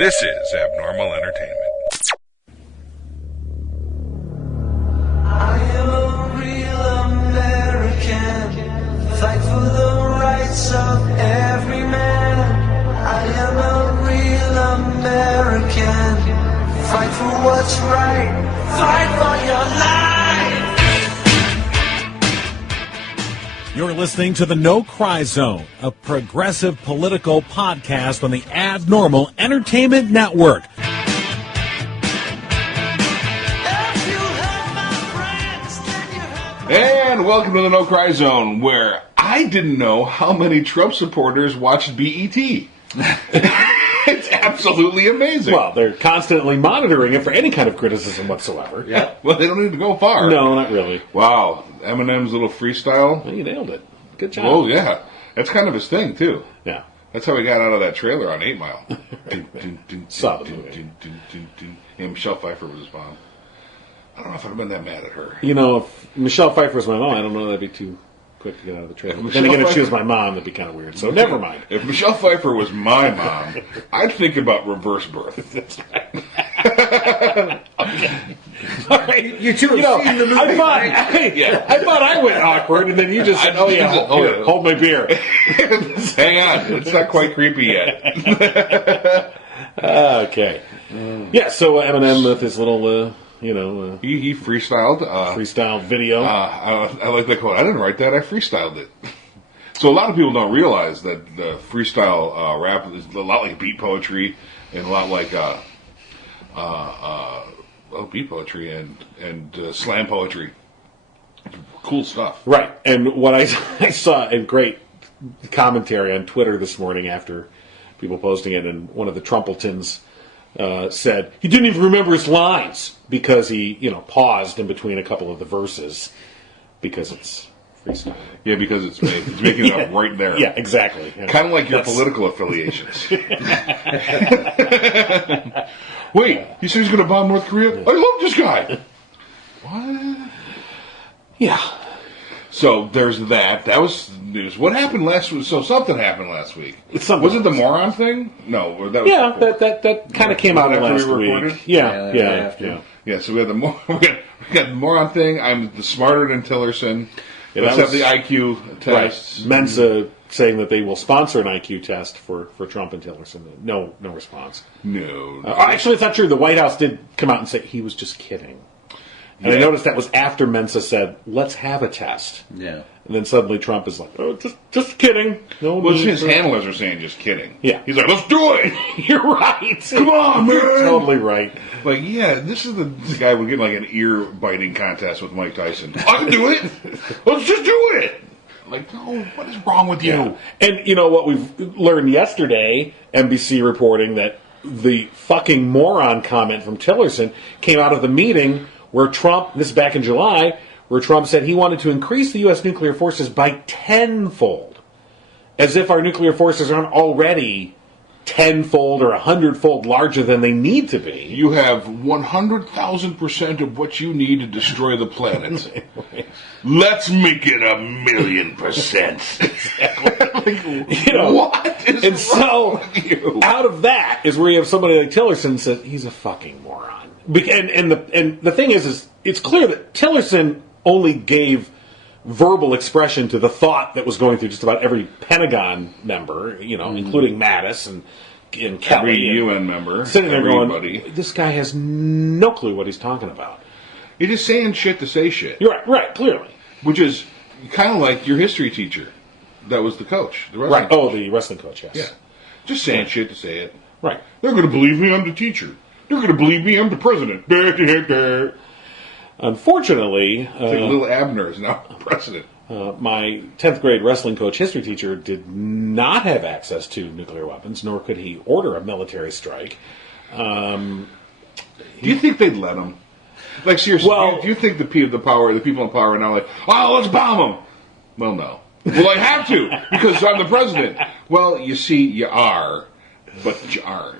This is Abnormal Entertainment. I am a real American, fight for the rights of every man. I am a real American, fight for what's right, fight for your life. You're listening to the No Cry Zone, a progressive political podcast on the Abnormal Entertainment Network. And welcome to the No Cry Zone, where I didn't know how many Trump supporters watched BET. It's absolutely amazing. Well, they're constantly monitoring it for any kind of criticism whatsoever. Yeah. Well, they don't need to go far. No, not really. Wow. Eminem's little freestyle. Well, you nailed it. Good job. Oh, yeah. That's kind of his thing, too. Yeah. That's how he got out of that trailer on 8 Mile. Saw the movie. Yeah, Michelle Pfeiffer was his mom. I don't know if I'd have been that mad at her. You know, if Michelle Pfeiffer was my mom, I don't know that'd be too quick to get out of the trailer. But then again, if she was my mom, that'd be kind of weird. So never mind. If Michelle Pfeiffer was my mom, I'd think about reverse birth. That's right. All right. You two have seen the movie. I thought I went awkward, and then you just said, hold my beer. Hang on. It's not quite creepy yet. Okay. Yeah, so Eminem with his little... he freestyled. freestyle video. I like that quote. I didn't write that. I freestyled it. So a lot of people don't realize that the freestyle rap is a lot like beat poetry and a lot like beat poetry and slam poetry. Cool stuff. Right. And what I saw in great commentary on Twitter this morning after people posting it, and one of the Trumpletons said he didn't even remember his lines because he, paused in between a couple of the verses because it's freestyle. Yeah, because it's making it up right there. Yeah, exactly. Yeah. Kind of like your political affiliations. Wait, he said he's going to bomb North Korea? I love this guy. What? Yeah. So there's that. That was news. What happened last week? So something happened last week. Was it the moron thing? No. That was that kind of came out last week. Yeah. So we had we got the moron thing. I'm smarter than Tillerson. Let's have the IQ test. Right. Mensa saying that they will sponsor an IQ test for Trump and Tillerson. No response. No. Actually, it's not true. The White House did come out and say he was just kidding. And I noticed that was after Mensa said, let's have a test. Yeah. And then suddenly Trump is like, oh, just kidding. No. Well, his handlers are saying just kidding. Yeah. He's like, let's do it. You're right. Come on, man. You're totally right. Like, yeah, this is the guy would get like an ear-biting contest with Mike Tyson. I can do it. Let's just do it. Like, no, what is wrong with you? Yeah. And you know what we've learned yesterday, NBC reporting that the fucking moron comment from Tillerson came out of the meeting where Trump, this is back in July, where Trump said he wanted to increase the U.S. nuclear forces by tenfold. As if our nuclear forces aren't already tenfold or 100-fold larger than they need to be. You have 100,000% of what you need to destroy the planet. Let's make it 1,000,000%. Exactly. What is wrong with you? Out of that is where you have somebody like Tillerson says he's a fucking moron. And the thing is it's clear that Tillerson only gave verbal expression to the thought that was going through just about every Pentagon member, including Mattis and Kelly. Every UN member. Sitting there going, this guy has no clue what he's talking about. You're just saying shit to say shit. You're right, clearly. Which is kind of like your history teacher. That was the coach. The wrestling coach. Oh, the wrestling coach, yes. Yeah. Just saying shit to say it. Right. They're going to believe me, I'm the teacher. They're going to believe me, I'm the president. Unfortunately... It's like little Abner is now president. My 10th grade wrestling coach history teacher did not have access to nuclear weapons, nor could he order a military strike. Do you think they'd let him? Like, seriously, do you think the people in power are now like, oh, let's bomb them? Well, no. Well, I have to, because I'm the president. Well, you see, you are, but you aren't,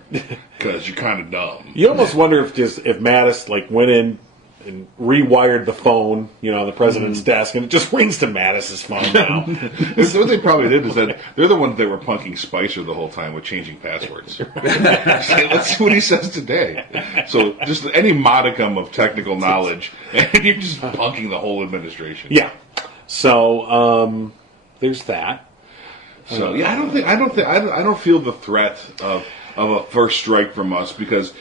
because you're kind of dumb. You almost wonder if Mattis went in and rewired the phone, on the president's desk, and it just rings to Mattis's phone now. What they probably did is that they're the ones that were punking Spicer the whole time with changing passwords. Let's see what he says today. So just any modicum of technical knowledge, and you're just punking the whole administration. Yeah. So there's that. So yeah, I don't feel the threat of a first strike from us because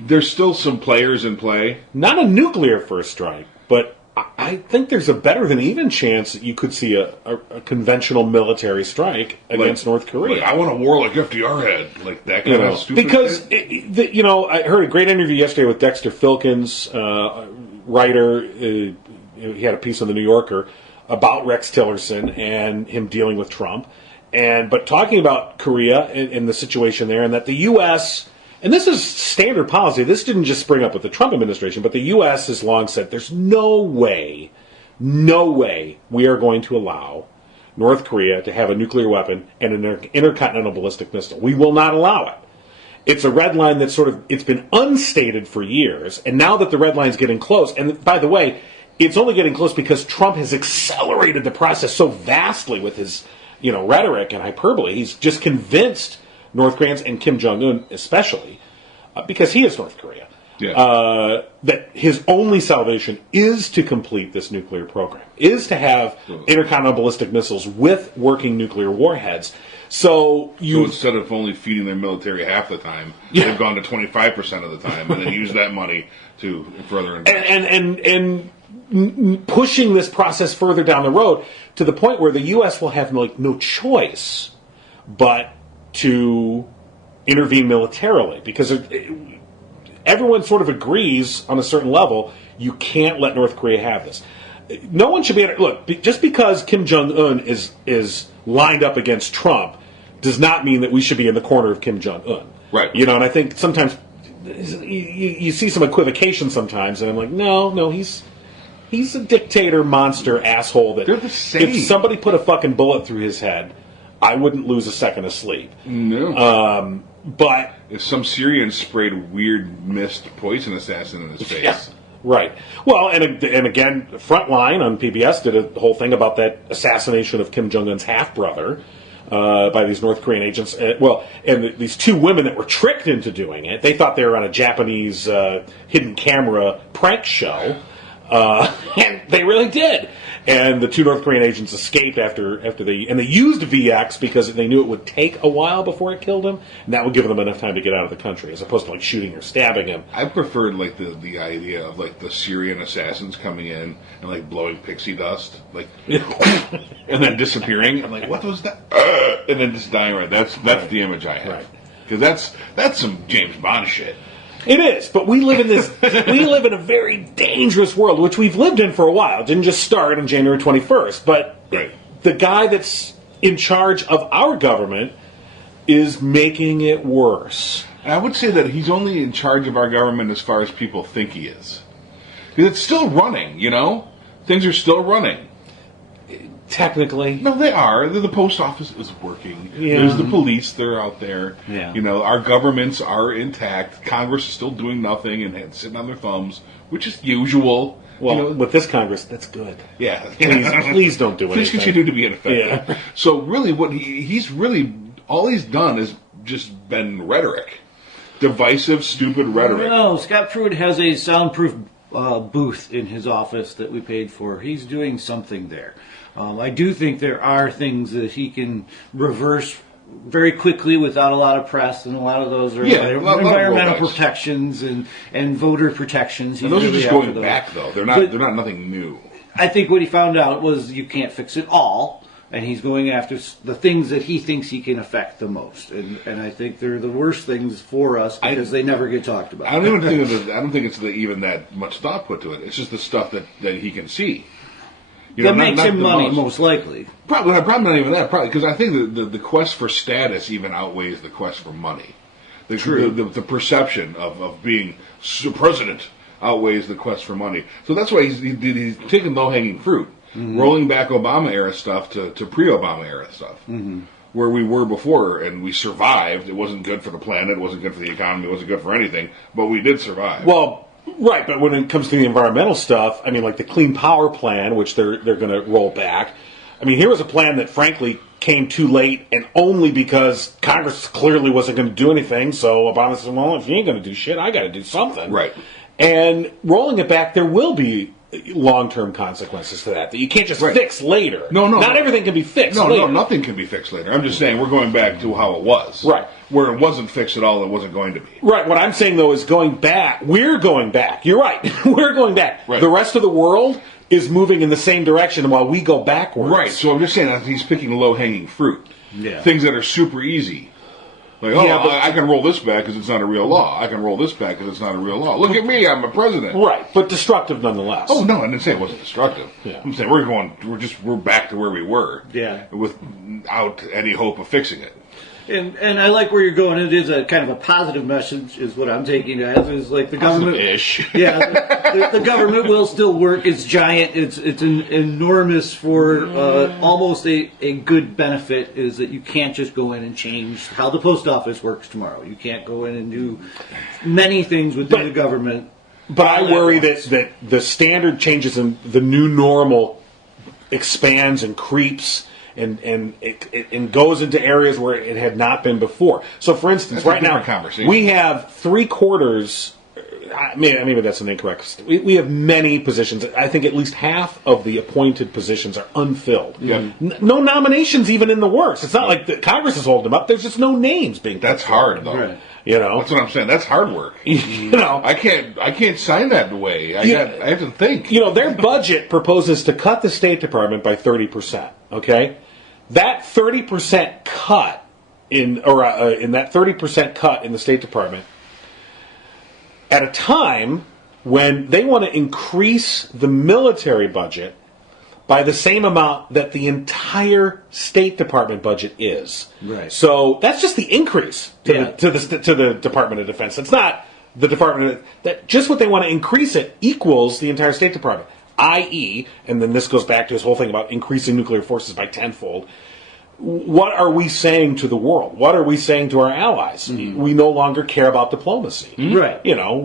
there's still some players in play. Not a nuclear first strike, but I think there's a better than even chance that you could see a conventional military strike against North Korea. I want a war like FDR had, like that kind of stupid because shit. I heard a great interview yesterday with Dexter Filkins, writer. He had a piece on the New Yorker about Rex Tillerson and him dealing with Trump, but talking about Korea and the situation there, and that the U.S. And this is standard policy. This didn't just spring up with the Trump administration, but the U.S. has long said there's no way we are going to allow North Korea to have a nuclear weapon and an intercontinental ballistic missile. We will not allow it. It's a red line that's it's been unstated for years, and now that the red line's getting close, and by the way, it's only getting close because Trump has accelerated the process so vastly with his, rhetoric and hyperbole. He's just convinced North Koreans and Kim Jong-un especially, because he is North Korea, that his only salvation is to complete this nuclear program, is to have intercontinental ballistic missiles with working nuclear warheads. So instead of only feeding their military half the time, they've gone to 25% of the time, and then use that money to further invest. And pushing this process further down the road to the point where the U.S. will have no choice but to intervene militarily, because everyone sort of agrees on a certain level you can't let North Korea have this. No one should be look. Just because Kim Jong-un is lined up against Trump does not mean that we should be in the corner of Kim Jong-un. Right. And I think sometimes you see some equivocation sometimes, and I'm like, no, he's a dictator, monster, asshole. That they're the same. If somebody put a fucking bullet through his head, I wouldn't lose a second of sleep. No. But if some Syrian sprayed weird mist poison assassin in his face. Yeah, right. Well, and again, Frontline on PBS did a whole thing about that assassination of Kim Jong-un's half-brother by these North Korean agents. And these two women that were tricked into doing it, they thought they were on a Japanese hidden camera prank show. And they really did. And the two North Korean agents escaped after they used VX because they knew it would take a while before it killed him, and that would give them enough time to get out of the country, as opposed to shooting or stabbing him. I preferred the idea of the Syrian assassins coming in and blowing pixie dust, and then disappearing. I'm like, what was that? And then just dying. Right. That's the image I have. Because that's some James Bond shit. It is, but we live in a very dangerous world, which we've lived in for a while. It didn't just start on January 21st, but the guy that's in charge of our government is making it worse. And I would say that he's only in charge of our government as far as people think he is. Because it's still running, Things are still running. Technically. No, they are. The post office is working. Yeah. There's the police. They're out there. Yeah. Our governments are intact. Congress is still doing nothing and sitting on their thumbs, which is usual. Well, with this Congress, that's good. Yeah. Please don't do anything. Please continue to be ineffective. Yeah. So really, what all he's done has just been rhetoric. Divisive, stupid rhetoric. No, Scott Pruitt has a soundproof booth in his office that we paid for. He's doing something there. I do think there are things that he can reverse very quickly without a lot of press, and a lot of those are environmental protections and voter protections. And those are just going back, though. They're not nothing new. I think what he found out was you can't fix it all, and he's going after the things that he thinks he can affect the most. And I think they're the worst things for us because they never get talked about. I don't think it's even that much thought put to it. It's just the stuff that he can see. That makes him money, most likely. Probably not even that. Probably because I think the quest for status even outweighs the quest for money. The perception of being president outweighs the quest for money. So that's why he's taking low-hanging fruit, rolling back Obama-era stuff to pre-Obama-era stuff. Mm-hmm. Where we were before, and we survived. It wasn't good for the planet. It wasn't good for the economy. It wasn't good for anything. But we did survive. Well, Right, but when it comes to the environmental stuff, I mean, like the Clean Power Plan, which they're going to roll back. I mean, here was a plan that, frankly, came too late, and only because Congress clearly wasn't going to do anything. So Obama said, "Well, if you ain't going to do shit, I got to do something." Right. And rolling it back, there will be long-term consequences to that you can't just fix later. Not everything can be fixed later. No, nothing can be fixed later. I'm just saying we're going back to how it was. Right. Where it wasn't fixed at all, it wasn't going to be. Right. What I'm saying, though, is going back. We're going back. You're right. We're going back. Right. The rest of the world is moving in the same direction while we go backwards. Right. So I'm just saying that he's picking low-hanging fruit. Yeah. Things that are super easy. Like, I can roll this back because it's not a real law. I can roll this back because it's not a real law. Look at me, I'm a president. Right, but destructive nonetheless. Oh no, I didn't say it wasn't destructive. Yeah. I'm saying we're back to where we were. Yeah. Without any hope of fixing it. And I like where you're going. It is a kind of a positive message, is what I'm taking as. Is like the government, Positive-ish. yeah, the government will still work. It's giant. It's enormous for almost a good benefit. Is that you can't just go in and change how the post office works tomorrow. You can't go in and do many things within the government. But I worry that the standard changes and the new normal expands and creeps. And it goes into areas where it had not been before. So, for instance, right now we have 3/4. Maybe that's an incorrect. We have many positions. I think at least half of the appointed positions are unfilled. Yeah. No nominations even in the works. It's not like the Congress is holding them up. There's just no names being. That's hard, though. Right. You know, that's what I'm saying. That's hard work. You know, I can't sign that away. I have to think. You know, their budget proposes to cut the State Department by 30%. Okay. That 30% cut in that 30% cut in the State Department at a time when they want to increase the military budget by the same amount that the entire State Department budget is. Right. So that's just the increase to the Department of Defense. It's not the Department that just what they want to increase it equals the entire State Department. I.e., and then this goes back to his whole thing about increasing nuclear forces by tenfold. What are we saying to the world? What are we saying to our allies? Mm-hmm. We no longer care about diplomacy. Mm-hmm. Right. You know,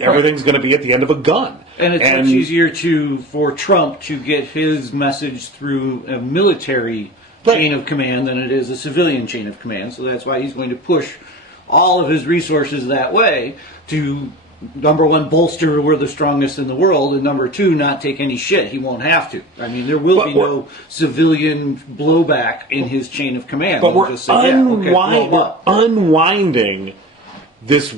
everything's going to be at the end of a gun. And it's much easier for Trump to get his message through a military chain of command than it is a civilian chain of command. So that's why he's going to push all of his resources that way to, number one, bolster we're the strongest in the world, and number two, not take any shit. He won't have to. I mean, there will be no civilian blowback in his chain of command. But we're, just say, we're unwinding this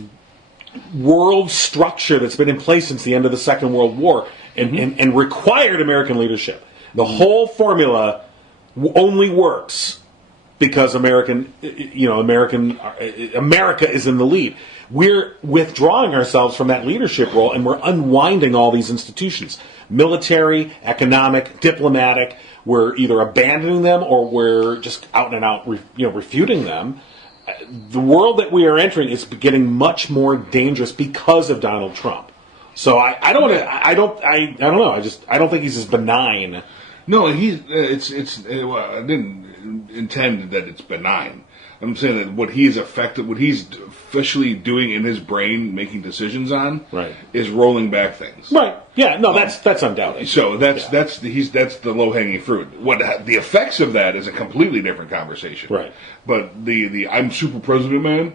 world structure that's been in place since the end of the Second World War and required American leadership. The whole formula only works because America is in the lead. We're withdrawing ourselves from that leadership role, and we're unwinding all these institutions. Military, economic, diplomatic. We're either abandoning them or we're just out and out refuting them. The world that we are entering is getting much more dangerous because of Donald Trump. So I don't know. I don't think he's as benign. No, I didn't intend that it's benign. I'm saying that what he's officially doing in his brain, making decisions on, is rolling back things. Right. Yeah. No, that's undoubted. So that's the low hanging fruit. What the effects of that is a completely different conversation. Right. But the I'm super president man,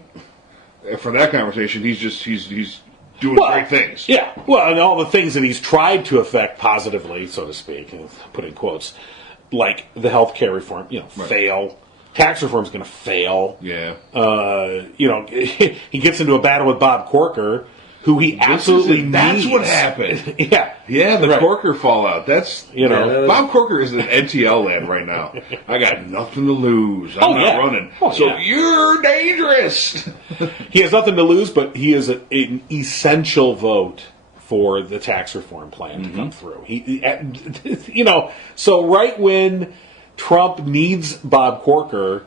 for that conversation, he's doing great things. Yeah. Well, and all the things that he's tried to affect positively, so to speak, put in quotes, like the healthcare reform, fail. Tax reform is going to fail. Yeah. He gets into a battle with Bob Corker, who he absolutely needs. That's what happened. Yeah. Yeah, the Corker fallout. That's, Bob Corker is in NTL land right now. I got nothing to lose. I'm not running. You're dangerous. He has nothing to lose, but he is an essential vote for the tax reform plan to come through. So right when Trump needs Bob Corker,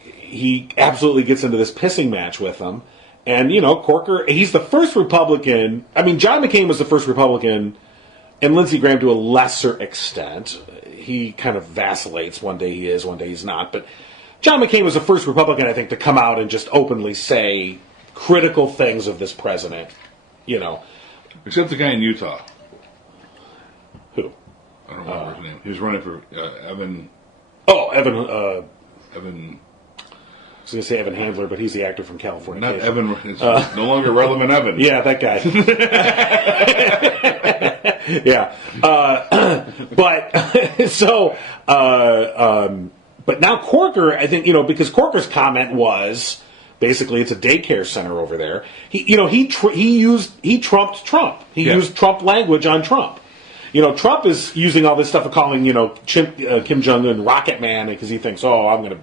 he absolutely gets into this pissing match with him. And, Corker, he's the first Republican. I mean, John McCain was the first Republican, and Lindsey Graham to a lesser extent. He kind of vacillates. One day he is, one day he's not. But John McCain was the first Republican, I think, to come out and just openly say critical things of this president. Except the guy in Utah. Who? I don't remember his name. He was running for Evan. Oh, Evan. Evan. I was going to say Evan Handler, but he's the actor from California. Not Evan. It's no longer relevant Evan. Yeah, that guy. Yeah. But now Corker, I think, because Corker's comment was basically it's a daycare center over there. He trumped Trump. He used Trump language on Trump. Trump is using all this stuff of calling, Kim Jong-un Rocket Man because he thinks, I'm going to,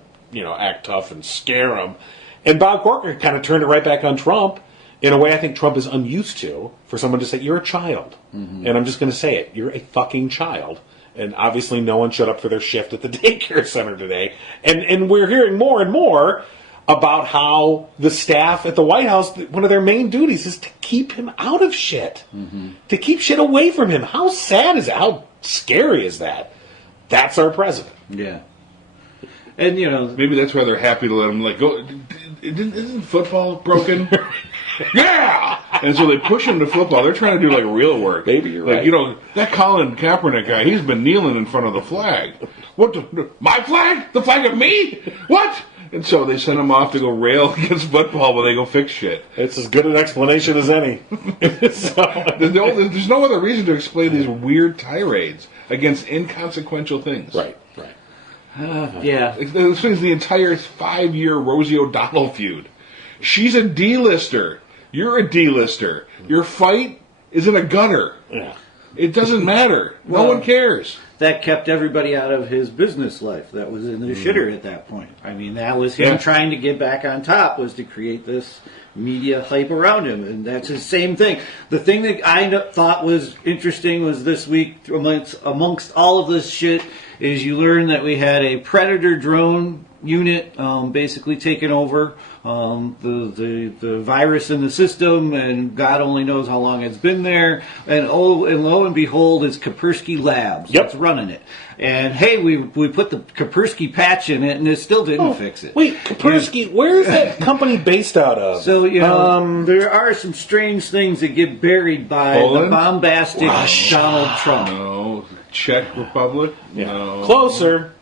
act tough and scare him. And Bob Corker kind of turned it right back on Trump in a way I think Trump is unused to, for someone to say, you're a child. Mm-hmm. And I'm just going to say it. You're a fucking child. And obviously no one showed up for their shift at the daycare center today. And we're hearing more and more about how the staff at the White House, one of their main duties is to keep him out of shit. Mm-hmm. To keep shit away from him. How sad is that? How scary is that? That's our president. Yeah. And, maybe that's why they're happy to let him, go. Isn't football broken? Yeah! And so they push him to football. They're trying to do, real work. Maybe you're right. That Colin Kaepernick guy, he's been kneeling in front of the flag. My flag? The flag of me? What? And so they send him off to go rail against football while they go fix shit. It's as good an explanation as any. There's no other reason to explain these weird tirades against inconsequential things. Right. Yeah. This explains the entire 5-year Rosie O'Donnell feud. She's a D-lister. You're a D-lister. Your fight is in a gutter. Yeah. It doesn't matter. No one cares. That kept everybody out of his business life. That was in the shitter at that point. I mean, that was him trying to get back on top, was to create this media hype around him. And that's the same thing. The thing that I thought was interesting was this week, amongst all of this shit, is you learn that we had a Predator drone unit basically taken over the virus in the system, and God only knows how long it's been there. And lo and behold, it's Kaspersky Labs that's running it. And hey, we put the Kaspersky patch in it, and it still didn't fix it. Wait, Kaspersky, where is that company based out of? So there are some strange things that get buried by Poland? the bombastic Donald Trump. No, Czech Republic. Yeah. No. Closer.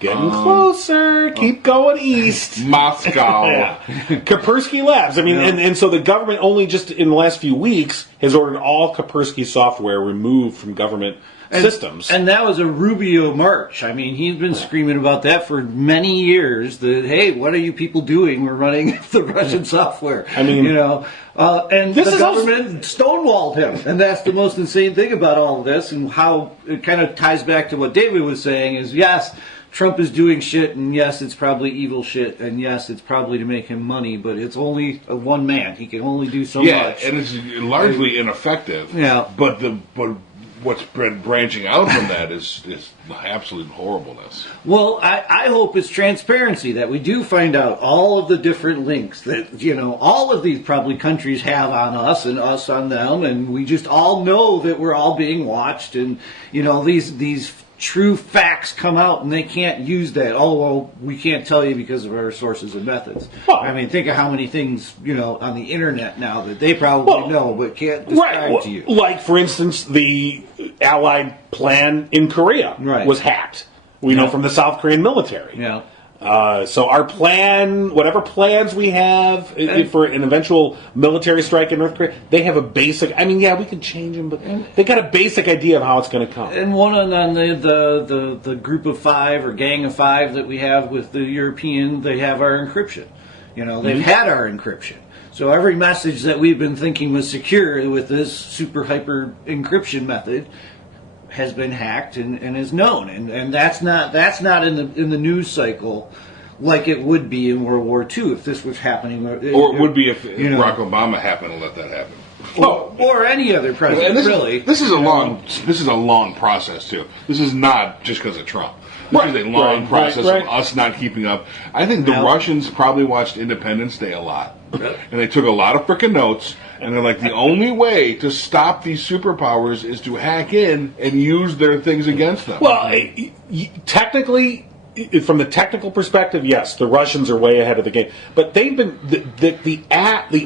Getting closer. Keep going east. Moscow. Yeah. Kaspersky Labs. I mean, and so the government only just in the last few weeks has ordered all Kaspersky software removed from government systems. And that was a Rubio march. I mean, he's been screaming about that for many years. That, hey, what are you people doing? We're running the Russian software. I mean, and the government stonewalled him. And that's the most insane thing about all of this, and how it kind of ties back to what David was saying is, yes, Trump is doing shit, and yes, it's probably evil shit, and yes, it's probably to make him money, but it's only one man. He can only do so much. Yeah, and it's largely ineffective. Yeah. But what's been branching out from that is absolute horribleness. Well, I hope it's transparency, that we do find out all of the different links that, all of these probably countries have on us and us on them, and we just all know that we're all being watched, and, these true facts come out, and they can't use that. Oh, well, we can't tell you because of our sources and methods. Well, I mean, think of how many things, on the internet now that they probably know but can't describe to you. Like, for instance, the Allied plan in Korea was hacked. We know from the South Korean military. Yeah. So our plan, whatever plans we have for an eventual military strike in North Korea, they have a basic. I mean, we can change them, but they got a basic idea of how it's going to come. And one on the group of 5 or gang of 5 that we have with the European, they have our encryption. They've had our encryption. So every message that we've been thinking was secure with this super hyper encryption method has been hacked and is known, and that's not in the news cycle like it would be in World War II if this was happening, or it would be if Barack Obama happened to let that happen, or any other president. This is a long process too. This is not just because of Trump. This is a long process of us not keeping up. I think the Russians probably watched Independence Day a lot, and they took a lot of frickin' notes. And they're like, the only way to stop these superpowers is to hack in and use their things against them. Well, technically, from the technical perspective, yes, the Russians are way ahead of the game. But they've been the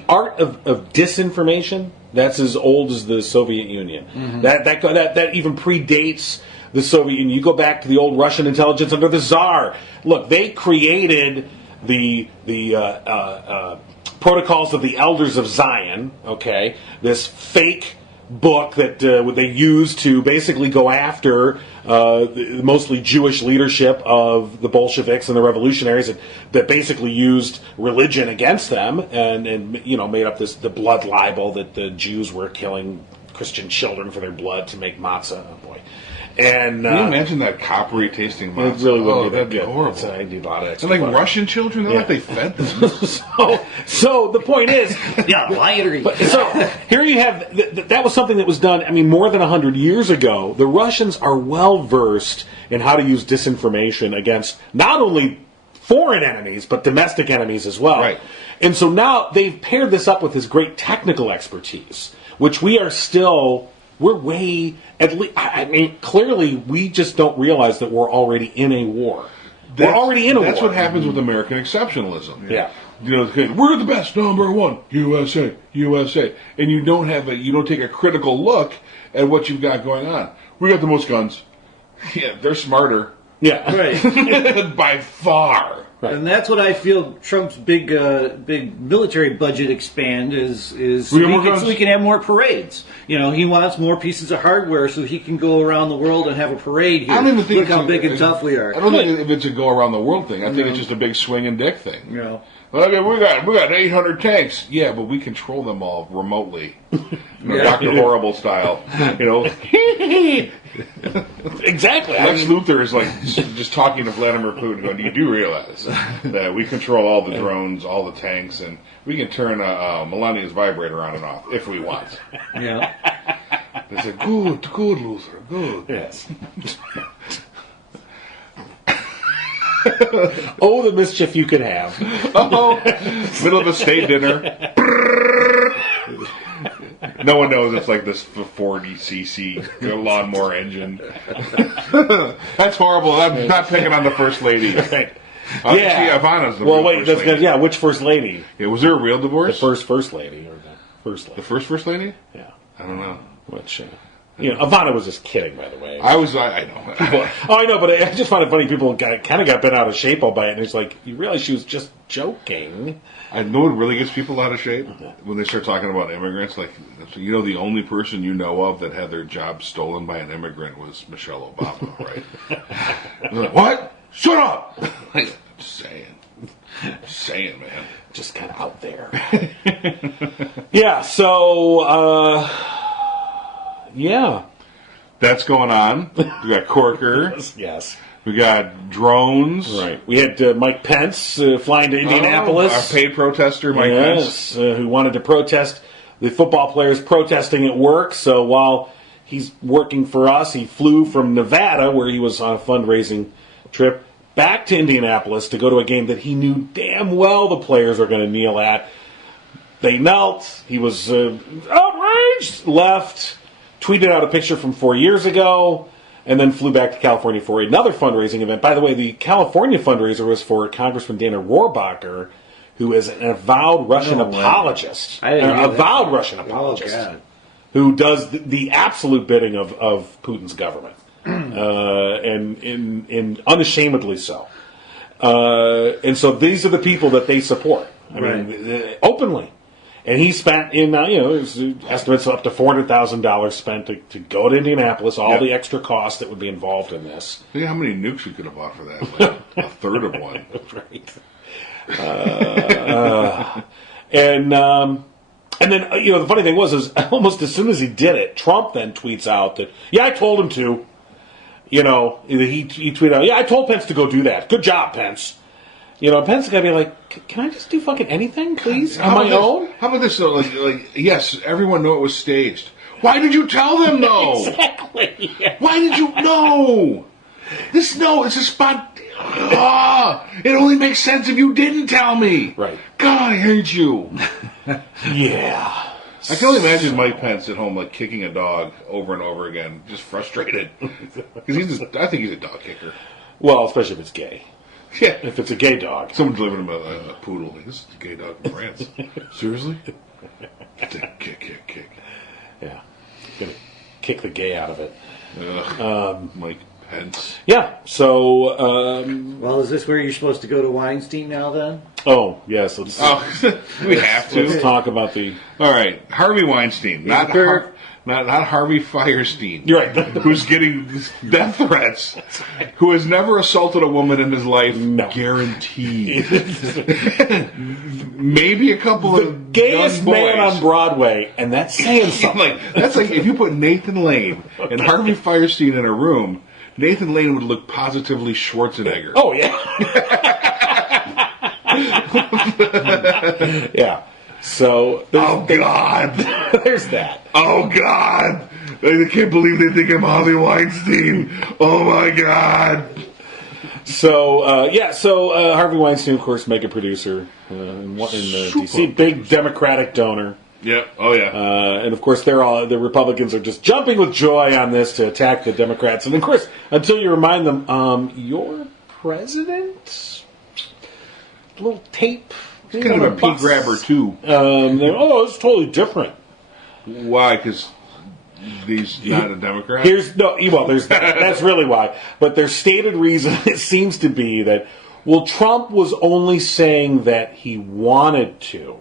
art of disinformation That's as old as the Soviet Union. Mm-hmm. That even predates the Soviet Union. You go back to the old Russian intelligence under the Tsar. Look, they created the Protocols of the Elders of Zion. Okay, this fake book that they used to basically go after the mostly Jewish leadership of the Bolsheviks and the revolutionaries, that basically used religion against them, and made up the blood libel that the Jews were killing Christian children for their blood to make matzah. Oh boy. And can you imagine that coppery tasting matzah? It really would be that'd be horrible. I need a lot of and like butter. Russian children, they're like they fed them. so the point is, so here you have that was something that was done. I mean, more than 100 years ago. The Russians are well versed in how to use disinformation against not only foreign enemies but domestic enemies as well. Right. And so now they've paired this up with this great technical expertise, which we are still. We're way, at least, I mean, clearly we just don't realize that we're already in a war. We're already in a war. That's what happens with American exceptionalism. Yeah. We're the best, number one, USA, USA. And you don't take a critical look at what you've got going on. We got the most guns. Yeah, they're smarter. Yeah. Right. By far. Right. And that's what I feel Trump's big military budget expand is so we can have more parades. He wants more pieces of hardware so he can go around the world and have a parade here. I don't even think Look how big and tough we are. I don't think if it's a go around the world thing. I think it's just a big swing and dick thing. Yeah. Okay, we got 800 tanks. Yeah, but we control them all remotely. Dr. Horrible style. Exactly. Lex Luthor is like just talking to Vladimir Putin going, you do realize that we control all the drones, all the tanks, and we can turn Melania's vibrator on and off if we want. Yeah. They said, good, Luthor, good. Yes. Oh, the mischief you could have. Oh, middle of a state dinner. No one knows it's like this 40cc lawnmower engine. That's horrible. I'm not picking on the first lady. Right. Ivana's the first lady. Which first lady? Yeah, was there a real divorce? The first lady or the first lady? The first lady? Yeah. I don't know. Which, Ivana was just kidding, by the way. I know. I know, but I just find it funny. People kind of got bent out of shape all by it, and it's like, you realize she was just joking. I know what really gets people out of shape when they start talking about immigrants. Like, the only person you know of that had their job stolen by an immigrant was Michelle Obama, right? They're like, what? Shut up! Like, just saying, man. Just kind of out there. Yeah. So, yeah, that's going on. We got Corker. Yes. We got drones. Right. We had Mike Pence flying to Indianapolis. Our paid protester, Mike Pence. Who wanted to protest the football players protesting at work. So while he's working for us, he flew from Nevada, where he was on a fundraising trip, back to Indianapolis to go to a game that he knew damn well the players were going to kneel at. They knelt. He was outraged. Left. Tweeted out a picture from 4 years ago. And then flew back to California for another fundraising event. By the way, the California fundraiser was for Congressman Dana Rohrabacher, who is an avowed Russian apologist. Avowed Russian apologist. Who does the absolute bidding of Putin's government. and unashamedly so. And so these are the people that they support. I mean, openly. And he spent estimates up to $400,000 spent to go to Indianapolis, all the extra costs that would be involved in this. Think how many nukes we could have bought for that? Like a third of one. Right. And then, the funny thing was almost as soon as he did it, Trump then tweets out that, I told him to. He tweeted out, I told Pence to go do that. Good job, Pence. Pence is going to be like, can I just do fucking anything, please, on my own? How about this, though? Like, yes, everyone knew it was staged. Why did you tell them, though? Exactly. Yeah. Why did you know? It's a spot. It only makes sense if you didn't tell me. Right. God, I hate you. Yeah. I can only imagine Mike Pence at home, like, kicking a dog over and over again, just frustrated. Because I think he's a dog kicker. Well, especially if it's gay. Yeah. If it's a gay dog. Someone delivered him a poodle. This is a gay dog from France. Seriously? Kick. kick the gay out of it. Mike Pence. Yeah. So. Well, is this where you're supposed to go to Weinstein now? Then. Oh yes. Let's. Oh, we have to. Let's talk about the. All right, Harvey Weinstein, not Harvey Firestein. You're right. Who's getting death threats? Who has never assaulted a woman in his life? No. Guaranteed. Maybe a couple of Gayest young man boys. on Broadway, and that's saying something. That's like if you put Nathan Lane and Harvey Firestein in a room, Nathan Lane would look positively Schwarzenegger. Oh yeah. Yeah. So. Oh God! There's that. Oh God! I can't believe they think I'm Harvey Weinstein. Oh my God! So Harvey Weinstein, of course, mega producer in DC, big Democratic donor. Yep. Oh yeah. And of course, the Republicans are just jumping with joy on this to attack the Democrats. And of course, until you remind them, your president, a little tape. It's kind of a pea grabber too. It's totally different. Why? Because he's not a Democrat. There's that's really why. But their stated reason it seems to be that Trump was only saying that he wanted to,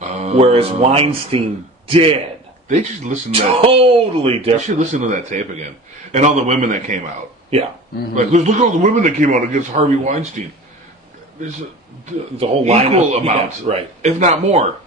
whereas Weinstein did. They should listen to that. Totally They different. should listen to that tape again, and all the women that came out. Yeah, Like, look at all the women that came out against Harvey Weinstein. There's the whole line equal amount, yeah, right? If not more.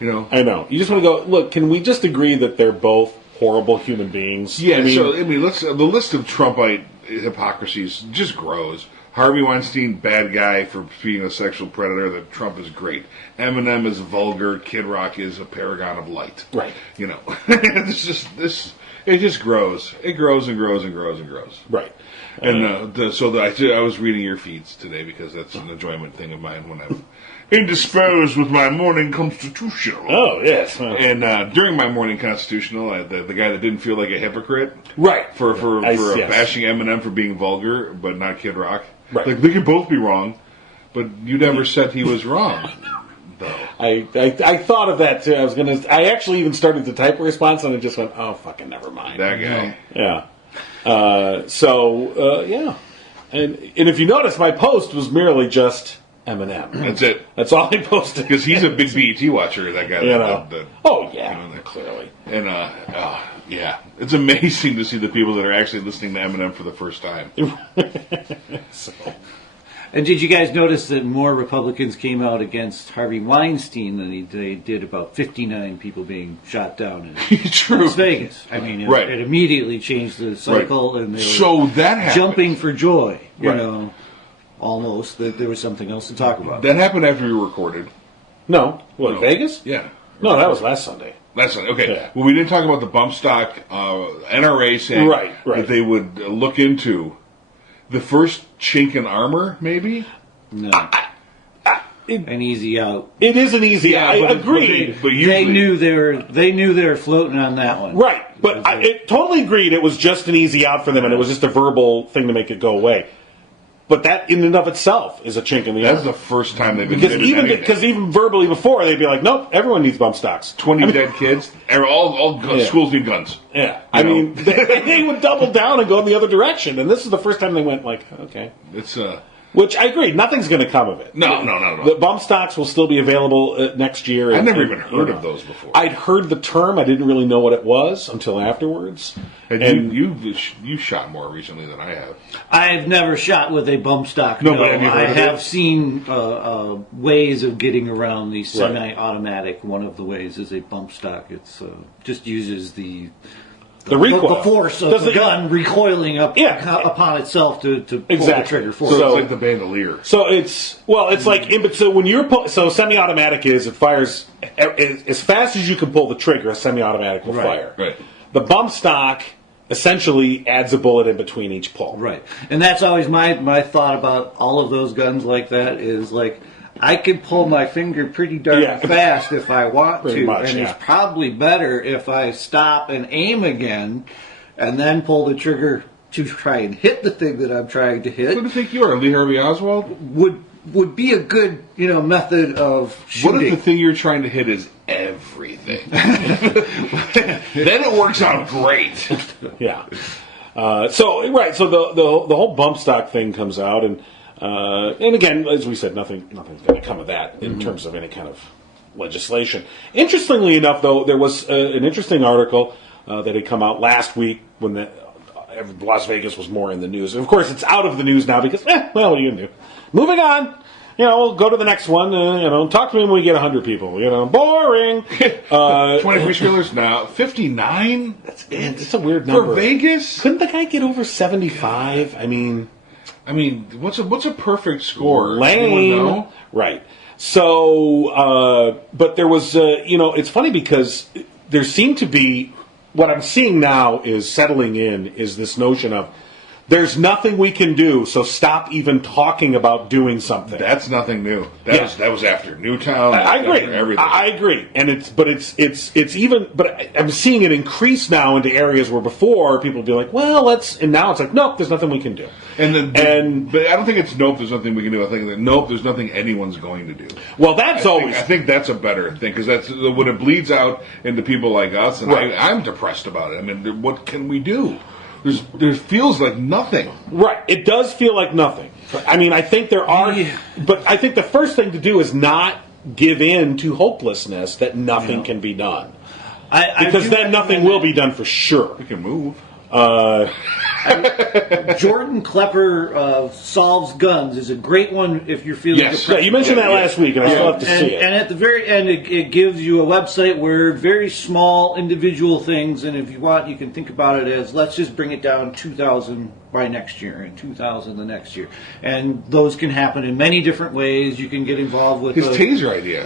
You know. I know. You just want to go. Look, can we just agree that they're both horrible human beings? Yeah. Let's the list of Trumpite hypocrisies just grows. Harvey Weinstein, bad guy for being a sexual predator. That Trump is great. Eminem is vulgar. Kid Rock is a paragon of light. Right. You know. It's just this. It just grows. It grows and grows and grows and grows. Right. And I was reading your feeds today because that's an enjoyment thing of mine when I'm indisposed with my morning constitutional. Oh yes. And during my morning constitutional, the guy that didn't feel like a hypocrite, Right. for Yes. bashing Eminem for being vulgar, but not Kid Rock. Right. Like they could both be wrong, but you never said he was wrong, though. I thought of that too. I actually even started to type a response and I just went, oh fucking never mind. That guy. Yeah. Yeah. And if you notice, my post was merely just Eminem. That's it. That's all I posted. Because he's a big BET watcher. That guy. Oh yeah. Clearly. And yeah, it's amazing to see the people that are actually listening to Eminem for the first time. So. And did you guys notice that more Republicans came out against Harvey Weinstein than they did about 59 people being shot down in True. Las Vegas? I mean, Right. it immediately changed the cycle, and they were So that happened. jumping for joy. You Right. know, almost that there was something else to talk about. That happened after we recorded. No. What, No. Vegas? Yeah. No, that was last Sunday. That's okay. Yeah. Well, we didn't talk about the bump stock. NRA saying Right. that they would look into the first chink in armor, maybe. No, an easy out. It is an easy. I agree. But usually, They knew they were floating on that one. Right, but I totally agreed. It was just an easy out for them, and it was just a verbal thing to make it go away. But that, in and of itself, is a chink in the that's armor. the first time they've been Because even verbally before, they'd be like, "Nope, everyone needs bump stocks." 20 dead kids. All schools need guns. Yeah, I mean, they would double down and go in the other direction, and this is the first time they went like, "Okay." It's Which I agree, nothing's going to come of it. No. The bump stocks will still be available next year. I've never even heard of those before. I'd heard the term. I didn't really know what it was until afterwards. And you shot more recently than I have. I've never shot with a bump stock. No, but have you heard I of have it? seen ways of getting around the semi-automatic. One of the ways is a bump stock. It's just uses the recoil, the force of the gun recoiling up upon itself to pull the trigger forward. So it's like the bandolier. So it's like so when you're so semi-automatic is it fires as fast as you can pull the trigger. A semi-automatic will fire. Right. The bump stock essentially adds a bullet in between each pull. Right, and that's always my thought about all of those guns like that is like I can pull my finger pretty darn fast if I want Pretty to, much, and it's probably better if I stop and aim again, and then pull the trigger to try and hit the thing that I'm trying to hit. Who do you think you are, Lee Harvey Oswald? Would be a good method of shooting. What if the thing you're trying to hit is everything? birthday. Then it works out great. Yeah. So the whole bump stock thing comes out, and again, as we said, nothing's going to come of that in terms of any kind of legislation. Interestingly enough, though, there was an interesting article that had come out last week when Las Vegas was more in the news. Of course, it's out of the news now because, well, what are you going to do? Moving on. We'll go to the next one. Talk to me when we get 100 people. Boring. 23 screamers now. 59? That's it. It's a weird number. For Vegas? Couldn't the guy get over 75? I mean, what's a perfect score? Lame. Anyone know? Right. So, but there was, it's funny because there seemed to be, what I'm seeing now is settling in is this notion of, there's nothing we can do, so stop even talking about doing something. That's nothing new. That was after Newtown. I agree. Everything. I agree, and it's even. But I'm seeing it increase now into areas where before people would be like, well, and now it's like, nope, there's nothing we can do. But I don't think it's nope, there's nothing we can do. I think that nope, there's nothing anyone's going to do. Well, I think that's a better thing because that's when it bleeds out into people like us, and right. I'm depressed about it. I mean, what can we do? There feels like nothing. Right. It does feel like nothing. I mean, I think there are... But I think the first thing to do is not give in to hopelessness that nothing can be done. Because then nothing will be done for sure. We can move. Jordan Klepper Solves Guns is a great one if you're feeling depressed. Yeah, you mentioned that last week, and I still have to see it. And at the very end, it gives you a website where very small individual things, and if you want, you can think about it as, let's just bring it down 2,000 by next year, and 2,000 the next year. And those can happen in many different ways. You can get involved with... His taser idea.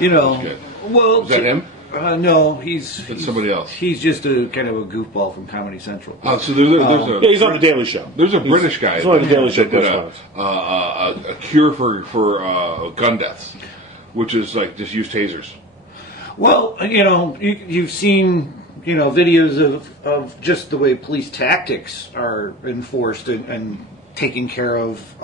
Well, is that him? No, he's somebody else. He's just a kind of a goofball from Comedy Central. Oh, so there's he's on the Daily Show. There's a British guy. He's on the Daily Show. That did a cure for gun deaths, which is like just use tasers. Well, you've seen videos of just the way police tactics are enforced and taken care of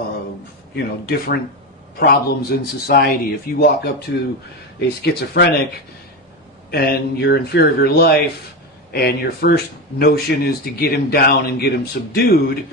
different problems in society. If you walk up to a schizophrenic and you're in fear of your life, and your first notion is to get him down and get him subdued,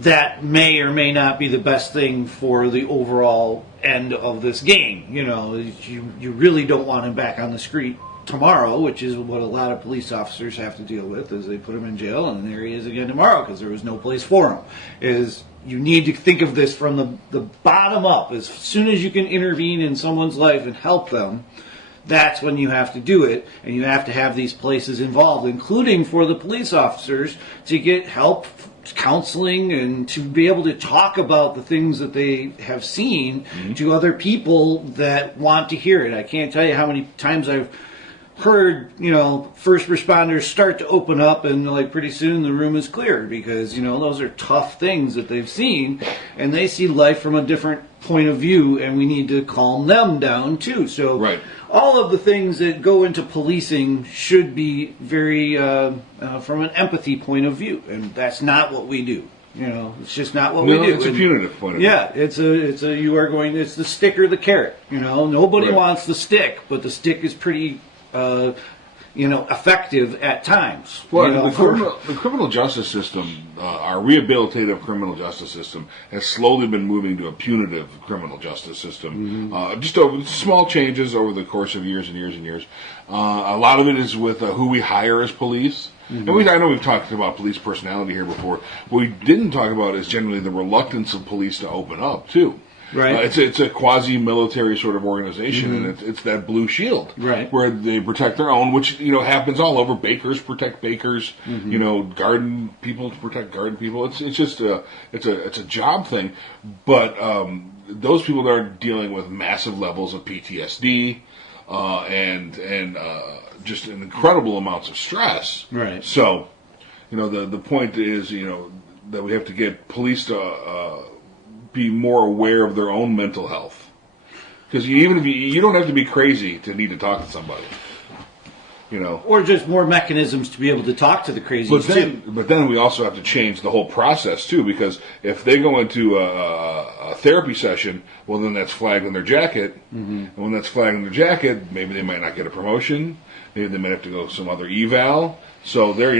that may or may not be the best thing for the overall end of this game. You really don't want him back on the street tomorrow, which is what a lot of police officers have to deal with, is they put him in jail, and there he is again tomorrow because there was no place for him. You need to think of this from the bottom up. As soon as you can intervene in someone's life and help them, that's when you have to do it, and you have to have these places involved, including for the police officers to get help, counseling, and to be able to talk about the things that they have seen to other people that want to hear it. I can't tell you how many times I've heard, first responders start to open up, and like pretty soon the room is cleared because, those are tough things that they've seen, and they see life from a different point of view, and we need to calm them down too. So right. All of the things that go into policing should be very from an empathy point of view, and that's not what we do. It's just not what we do. It's a punitive point of view. Yeah, it's the stick or the carrot. Nobody wants the stick, but the stick is pretty effective at times. Well, the criminal justice system, our rehabilitative criminal justice system, has slowly been moving to a punitive criminal justice system. Just over small changes over the course of years and years and years. A lot of it is with who we hire as police. And I know we've talked about police personality here before. What we didn't talk about is generally the reluctance of police to open up, too. Right. It's a quasi-military sort of organization, and it's that blue shield, right, where they protect their own, which happens all over. Bakers protect bakers, garden people protect garden people. It's just it's a job thing, but those people are dealing with massive levels of PTSD and just incredible amounts of stress. Right. So, the point is that we have to get police to be more aware of their own mental health, because even if you don't have to be crazy to need to talk to somebody, or just more mechanisms to be able to talk to the crazies but then we also have to change the whole process too, because if they go into a a therapy session, well, then that's flagged on their jacket. And when that's flagged on their jacket, maybe they might not get a promotion. Maybe they might have to go some other eval. So they're,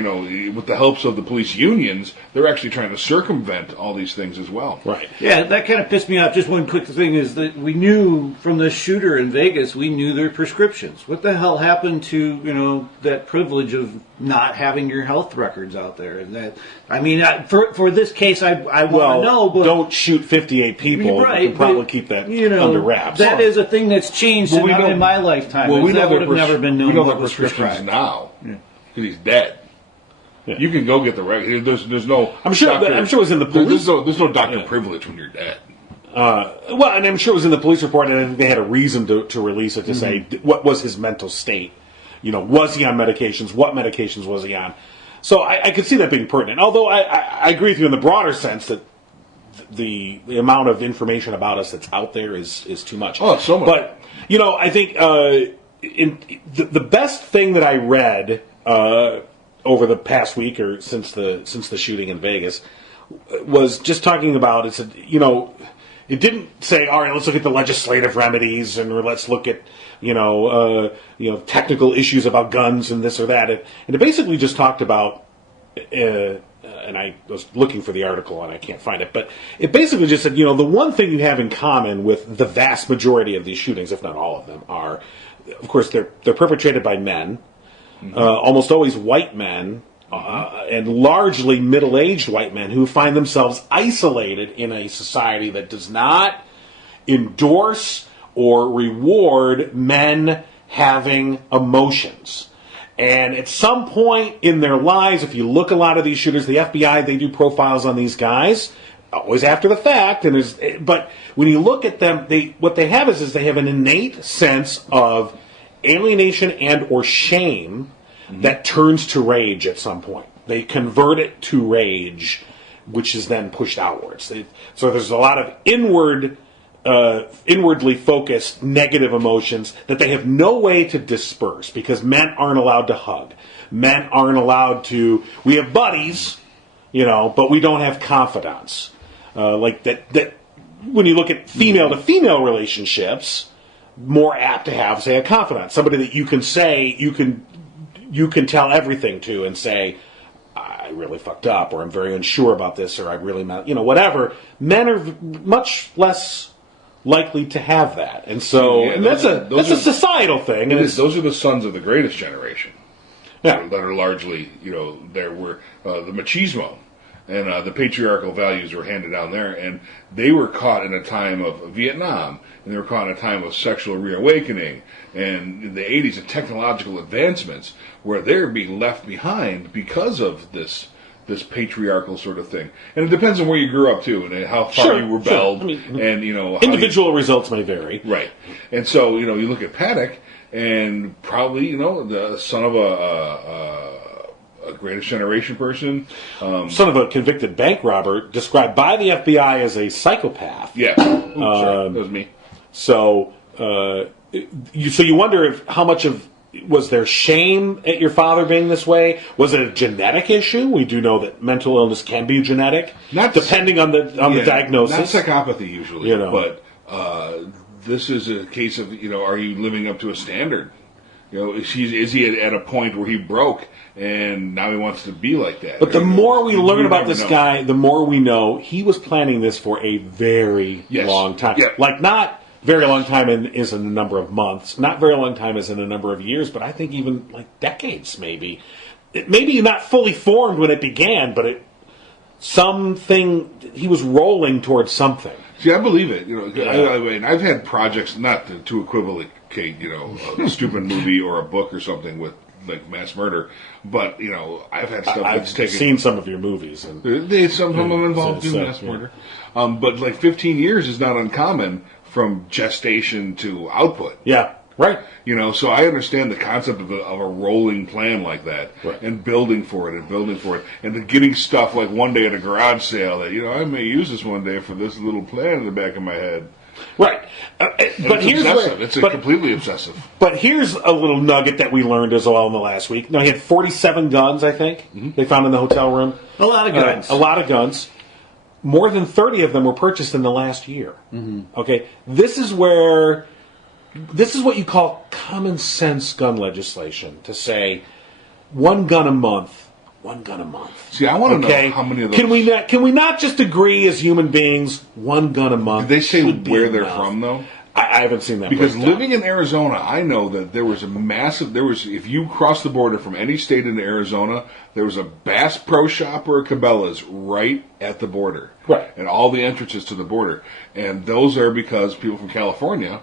with the helps of the police unions, they're actually trying to circumvent all these things as well. Right. Yeah, that kind of pissed me off. Just one quick thing is that we knew from the shooter in Vegas, we knew their prescriptions. What the hell happened to, that privilege of not having your health records out there? And that, for this case, I want to know. But don't shoot 58 people. Right, you can probably keep that under wraps. That is a thing that's changed in my lifetime. Well, that would have never been known. We know what the was prescriptions prescribed now. Because he's dead. Yeah. You can go get the record. There's no. I'm sure it was in the police. There's no doctor privilege when you're dead. And I'm sure it was in the police report, and I think they had a reason to release it to say what was his mental state. Was he on medications? What medications was he on? So I could see that being pertinent. Although I agree with you in the broader sense that the amount of information about us that's out there is too much. Oh, it's so much. But I think the best thing that I read over the past week or since the shooting in Vegas was just talking about it it didn't say, all right, let's look at the legislative remedies and let's look at technical issues about guns and this or that, and it basically just talked about and I was looking for the article and I can't find it, but it basically just said, the one thing you have in common with the vast majority of these shootings, if not all of them, are, of course, they're perpetrated by men. Almost always white men, and largely middle-aged white men who find themselves isolated in a society that does not endorse or reward men having emotions. And at some point in their lives, if you look a lot of these shooters, the FBI, they do profiles on these guys, always after the fact. But when you look at them, what they have is they have an innate sense of alienation and or shame that turns to rage at some point. They convert it to rage, which is then pushed outwards. So there's a lot of inwardly focused negative emotions that they have no way to disperse because men aren't allowed to hug. Men aren't allowed to. We have buddies, but we don't have confidants. Like that. When you look at female to female relationships, more apt to have, say, a confidant, somebody that you can say, you can tell everything to and say, I really fucked up, or I'm very unsure about this, or I really, whatever. Men are much less likely to have that, and so that's a societal thing. And those are the sons of the greatest generation. Yeah. That are largely, there were the machismo. And the patriarchal values were handed down there, and they were caught in a time of Vietnam, and they were caught in a time of sexual reawakening, and in the 80s of technological advancements, where they're being left behind because of this patriarchal sort of thing. And it depends on where you grew up, too, and how far you rebelled, and, individual results may vary. Right. And so, you look at Paddock, and probably, the son of a greatest generation person. Son of a convicted bank robber, described by the FBI as a psychopath. Yeah. Sorry, that was me. So, you wonder how much of was there shame at your father being this way? Was it a genetic issue? We do know that mental illness can be genetic, depending on the diagnosis. Not psychopathy usually, but this is a case of are you living up to a standard? Is he at a point where he broke and now he wants to be like that? But the more we learn about this guy, the more we know he was planning this for a very long time. Yeah. Like, not very long time is in a number of months, not very long time is in a number of years, but I think even like decades maybe. It maybe not fully formed when it began, but he was rolling towards something. See, I believe it. I've had projects, not to equivocate, a stupid movie or a book or something with like mass murder, but I've had stuff that's taken. I've seen some of your movies, and some of them involved in mass murder. But like 15 years is not uncommon from gestation to output. Yeah, right. So I understand the concept of a rolling plan like that, right, and building for it, and getting stuff like one day at a garage sale that I may use this one day for this little plan in the back of my head. Right, but here's obsessive. It's completely obsessive. But here's a little nugget that we learned as well in the last week. He had 47 guns, I think, they found in the hotel room. A lot of guns. A lot of guns. more than 30 of them were purchased in the last year. Okay, this is what you call common sense gun legislation, to say one gun a month. See, I want to know how many of those. Can we not just agree as human beings, one gun a month? Did they say should be where they're enough? from, though? I haven't seen that. Because breakdown. living in Arizona, I know that there was if you crossed the border from any state into Arizona, there was a Bass Pro Shop or a Cabela's right at the border. Right. And all the entrances to the border. And those are because people from California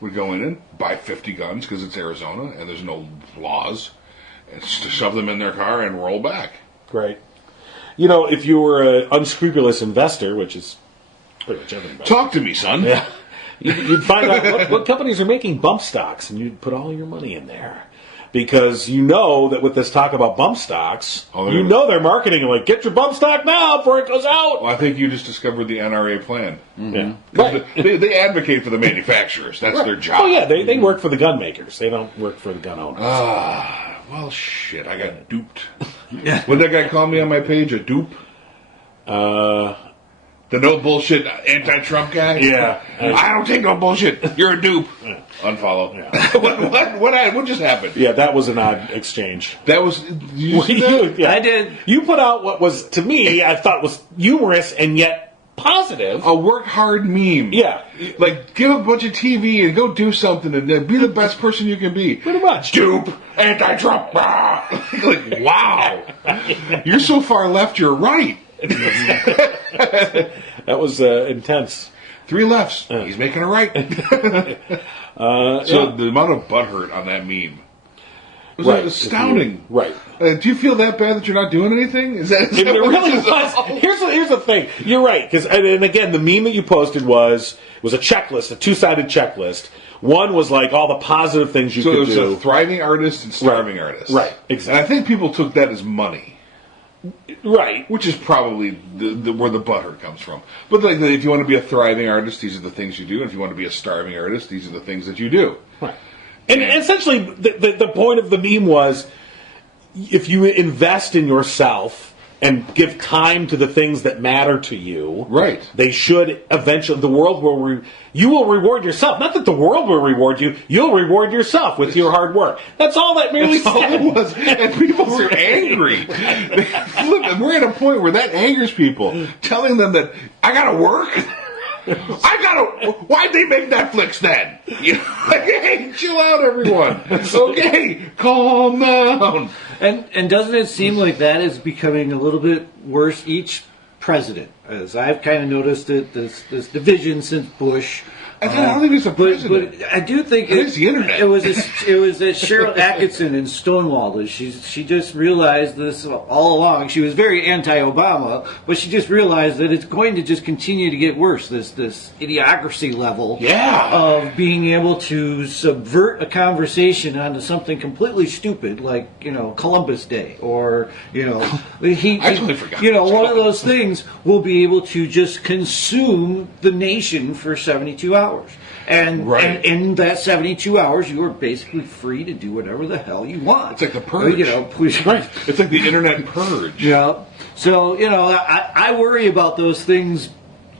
would go in and buy 50 guns because it's Arizona and there's no laws. And just to shove them in their car and roll back. Right. You know, if you were an unscrupulous investor, which is pretty much everybody. Talk to me, son. Yeah. You'd find out what companies are making bump stocks, and you'd put all your money in there. Because you know that with this talk about bump stocks, you know they're marketing like, get your bump stock now before it goes out. Well, I think you just discovered the NRA plan. Yeah. Right. They advocate for the manufacturers. That's their job. Oh, yeah, they work for the gun makers. They don't work for the gun owners. Well, shit, I got duped. What did that guy call me on my page? A dupe? The no bullshit anti-Trump guy? Yeah. I don't take no bullshit. You're a dupe. Yeah. Unfollow. Yeah. What just happened? Yeah, that was an odd exchange. That was... Did you see that? Yeah. I did. You put out what was, to me, I thought was humorous and yet positive. A work hard meme. Yeah. Like, give a bunch of TV and go do something and be the best person you can be. Pretty much. Dupe. Anti-Trump. Ah. Like, wow. You're so far left, you're right. That was intense. 3 lefts. He's making a right. So the amount of butthurt on that meme was astounding. Right. Do you feel that bad that you're not doing anything? Is that It really was. Here's the thing. You're right. And again, the meme that you posted was a checklist, a 2-sided checklist. One was like all the positive things you could do. So there's a thriving artist and starving artist. Right. Exactly. And I think people took that as money. Right. Which is probably where the butthurt comes from. But like, if you want to be a thriving artist, these are the things you do. And if you want to be a starving artist, these are the things that you do. Right. And essentially, the point of the meme was, if you invest in yourself and give time to the things that matter to you, right, they should eventually, the world will, you will reward yourself. Not that the world will reward you, you'll reward yourself with your hard work. That's all that merely That's all it was. And people were angry. We're at a point where that angers people, telling them that, I gotta work? Why'd they make Netflix then? You know, like, hey, chill out, everyone. Okay, calm down. And doesn't it seem like that is becoming a little bit worse each president? As I've kind of noticed it, this division since Bush. I don't think it's a president. But I do think it's the internet. It was Cheryl Atkinson in Stonewall. She just realized this all along. She was very anti-Obama, but she just realized that it's going to just continue to get worse. This idiocracy level of being able to subvert a conversation onto something completely stupid, like Columbus Day, or I totally forgot. One of those things will be able to just consume the nation for 72 hours. And in that 72 hours, you are basically free to do whatever the hell you want. It's like the purge. Right. It's like the internet purge. Yeah. So, I worry about those things,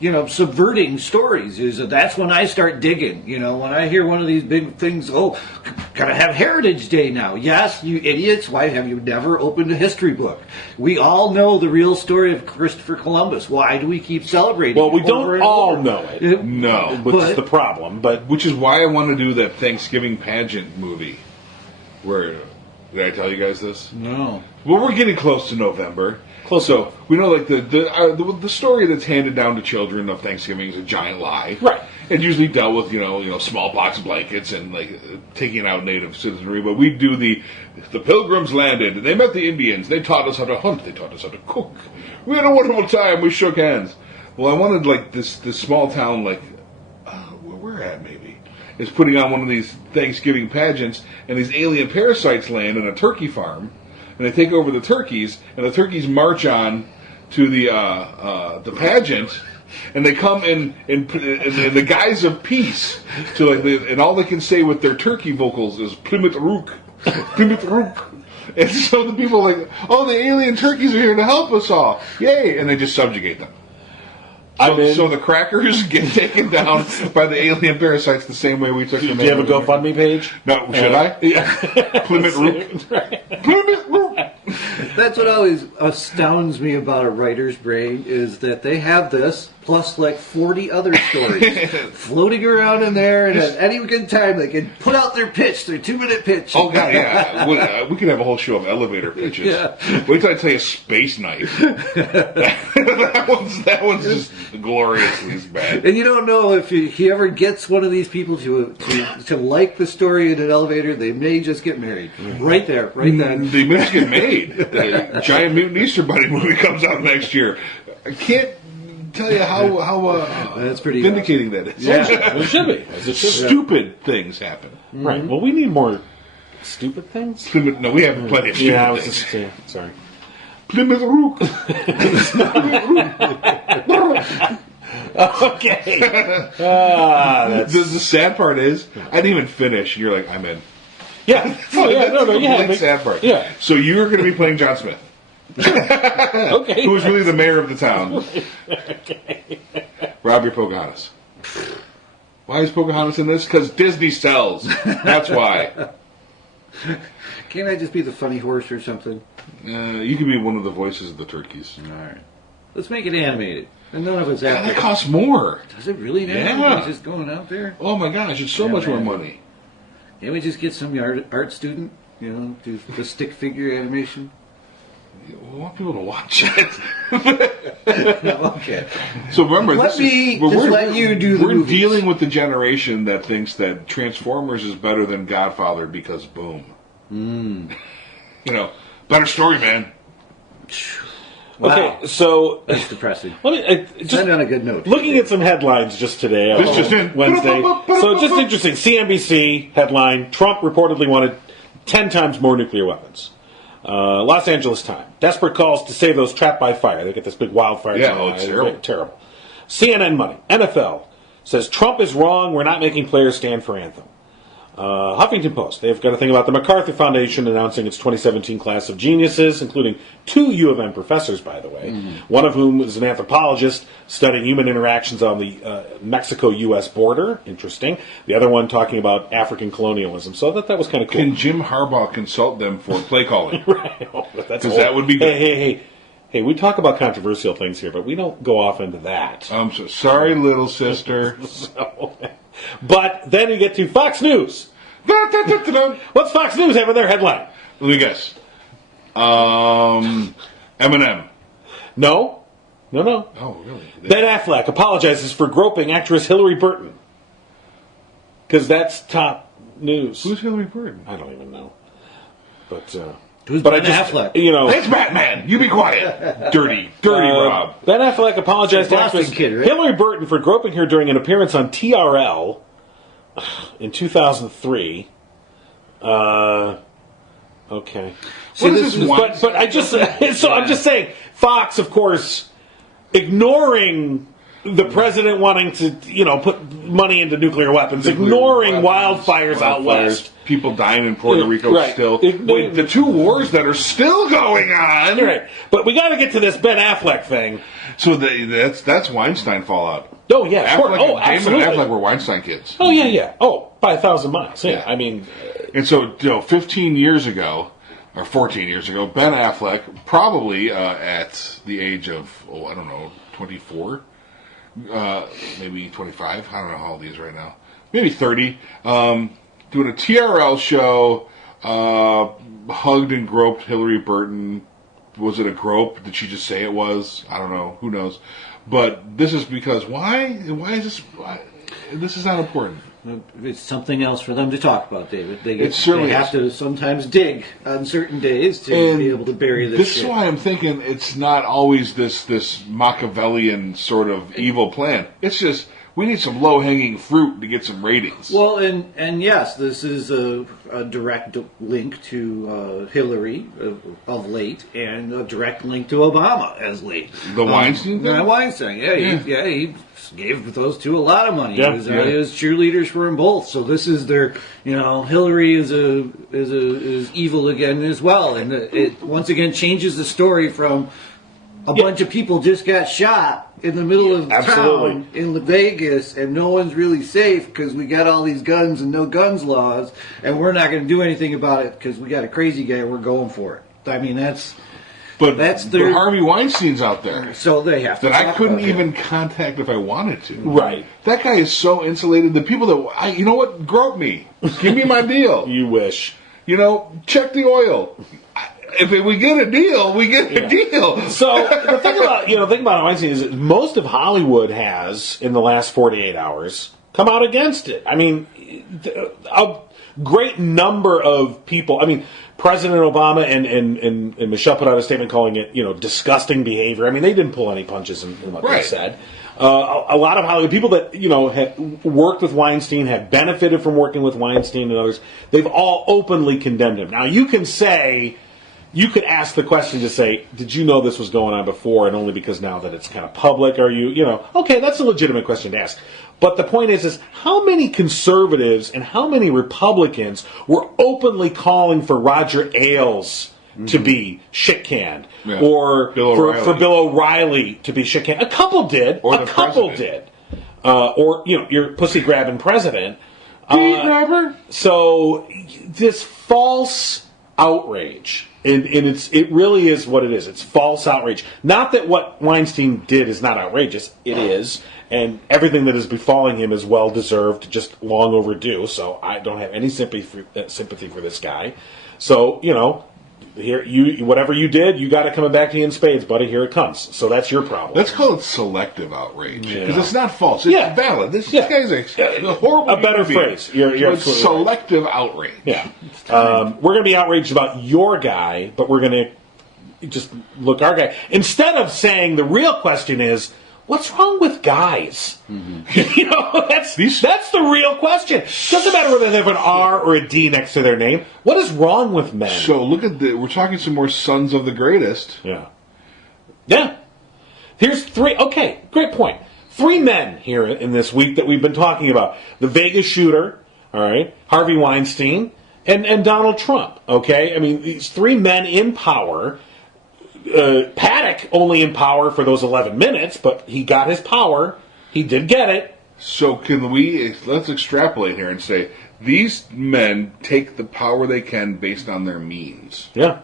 subverting stories. That's when I start digging. When I hear one of these big things, gotta have Heritage Day now. Yes, you idiots, why have you never opened a history book? We all know the real story of Christopher Columbus. Why do we keep celebrating? Well, we don't all know it. No. Which is the problem. But which is why I want to do that Thanksgiving pageant movie. Where, did I tell you guys this? No. Well, we're getting close to November. So we know, like the story that's handed down to children of Thanksgiving is a giant lie, right? And usually dealt with smallpox blankets and like taking out native citizenry. But we do the Pilgrims landed and they met the Indians. They taught us how to hunt. They taught us how to cook. We had a wonderful time. We shook hands. Well, I wanted like this small town like where we're at maybe is putting on one of these Thanksgiving pageants, and these alien parasites land in a turkey farm. And they take over the turkeys, and the turkeys march on to the pageant, and they come in the guise of peace. To and all they can say with their turkey vocals is Plymouth Rook, Plymouth Rook. And so the people are like, the alien turkeys are here to help us all, yay! And they just subjugate them. So the crackers get taken down by the alien parasites the same way we took them. Do you have a GoFundMe page? No, should I? Yeah. Plymouth Rook. Plymouth Rook. That's what always astounds me about a writer's brain is that they have this plus like 40 other stories floating around in there, and at any good time they can put out their pitch, their 2-minute pitch. Oh god, yeah. We could have a whole show of elevator pitches. Yeah. Wait till I tell you Space Knife. that one's just gloriously bad. And you don't know if he ever gets one of these people to like the story in an elevator, they may just get married. Right there, right then. They may just get made. The Giant Mutant Easter Bunny movie comes out next year. I can't tell you how that's pretty vindicating that is. Yeah, it should be. Stupid things happen. Right. Well, we need more stupid things. No, we have plenty of stupid things. Sorry. Plymouth Rook. Okay. The sad part is, I didn't even finish, and you're like, I'm in. Yeah. Oh, yeah. No, That's the yeah. sad part. Yeah. So you're going to be playing John Smith. Okay. Who was really the mayor of the town. Rob your Pocahontas. Why is Pocahontas in this? Because Disney sells. That's why. Can't I just be the funny horse or something? You can be one of the voices of the turkeys. All right. Let's make it animated. And none of it's Yeah, that after. costs more. Does it really now? Yeah. He's just going out there? Oh my gosh, it's so much more money. Can't we just get some art student, do the stick figure animation? We want people to watch it. Okay. So remember, Let you do the We're movies. dealing with the generation that thinks that Transformers is better than Godfather because boom. Better story, man. Wow. Okay, so That's depressing. let me just End on a good note. looking at some headlines just today. This just in. Wednesday. So just interesting. CNBC headline: Trump reportedly wanted 10 times more nuclear weapons. Los Angeles Times: desperate calls to save those trapped by fire. They get this big wildfire. Yeah, it's terrible. Terrible. CNN Money: NFL says Trump is wrong. We're not making players stand for anthem. Huffington Post: they've got a thing about the MacArthur Foundation announcing its 2017 class of geniuses, including 2 U of M professors, by the way, one of whom is an anthropologist studying human interactions on the Mexico-U.S. border. Interesting. The other one talking about African colonialism. So that was kind of cool. Can Jim Harbaugh consult them for play calling? Right. Because that would be good. Hey, we talk about controversial things here, but we don't go off into that. I'm so sorry, little sister. But then you get to Fox News. What's Fox News have in their headline? Let me guess. Eminem. No. Oh, really? Ben Affleck apologizes for groping actress Hillary Burton. Because that's top news. Who's Hillary Burton? I don't even know. But Who's but Ben Affleck? It's Batman. You be quiet. Dirty Rob. Ben Affleck apologized to Boston actress kid, right? Hillary Burton for groping her during an appearance on TRL in 2003. Okay. What is this one? But I'm just saying, Fox, of course, ignoring the president wanting to, put money into nuclear weapons, ignoring wildfires out west. People dying in Puerto Rico right. still. Wait, the 2 wars that are still going on. Right. But we got to get to this Ben Affleck thing. So that's Weinstein fallout. Oh, yeah. Sure. Affleck, Oh, Damon absolutely. and Affleck were Weinstein kids. Oh, yeah. Oh, by 1,000 miles. Yeah. I mean... And so, 15 years ago, or 14 years ago, Ben Affleck, probably at the age of, 24, maybe 25, I don't know how old he is right now, maybe 30, doing a TRL show, hugged and groped Hillary Burton. Was it a grope? Did she just say it was? I don't know. Who knows? But this is because, why is this, this is not important. It's something else for them to talk about, David. They have to sometimes dig on certain days to be able to bury this This shit. is why I'm thinking it's not always this Machiavellian sort of evil plan. It's just, we need some low-hanging fruit to get some ratings. Well, and yes, this is a direct link to Hillary of late, and a direct link to Obama as late. The Weinstein thing? Weinstein, he gave those two a lot of money. Yeah. He was cheerleaders for them both. So this is their, Hillary is evil again as well, and it once again changes the story from a bunch of people just got shot in the middle of town in Vegas, and no one's really safe because we got all these guns and no guns laws, and we're not going to do anything about it because we got a crazy guy. We're going for it. I mean, But Harvey Weinstein's out there. So they have to. That I couldn't even contact if I wanted to. Right. That guy is so insulated. The people that you know what, grope me, give me my deal. You wish. You know, check the oil. If we get a deal, we get a deal. So the thing about Weinstein is that most of Hollywood has in the last 48 hours come out against it. I mean, a great number of people. I mean, President Obama and Michelle put out a statement calling it, disgusting behavior. I mean, they didn't pull any punches in what they said. A lot of Hollywood people that have worked with Weinstein, have benefited from working with Weinstein and others, they've all openly condemned him. Now, you could ask the question to say, did you know this was going on before, and only because now that it's kind of public are you, okay, that's a legitimate question to ask. But the point is how many conservatives and how many Republicans were openly calling for Roger Ailes to be shit-canned, or for Bill O'Reilly to be shit-canned? A couple did. Or a couple did. Or, your pussy-grabbing president. So this false outrage, and it really is what it is. It's false outrage. Not that what Weinstein did is not outrageous. It is. And everything that is befalling him is well deserved, just long overdue. So I don't have any sympathy for this guy. So here whatever you did, you got it coming back to you in spades, buddy. Here it comes. So that's your problem. Let's call it selective outrage because it's not false. It's valid. This guy's a horrible. A better phrase. You're selective outrage. Yeah. We're going to be outraged about your guy, but we're going to just look our guy instead of saying the real question is, what's wrong with guys? Mm-hmm. That's the real question. Doesn't matter whether they have an R or a D next to their name. What is wrong with men? So look at we're talking some more sons of the greatest. Yeah. Here's three. Okay, great point. 3 men here in this week that we've been talking about: the Vegas shooter, all right, Harvey Weinstein, and Donald Trump. Okay, I mean these 3 men in power. Paddock only in power for those 11 minutes, but he got his power. He did get it. So let's extrapolate here and say these men take the power they can based on their means. Yeah.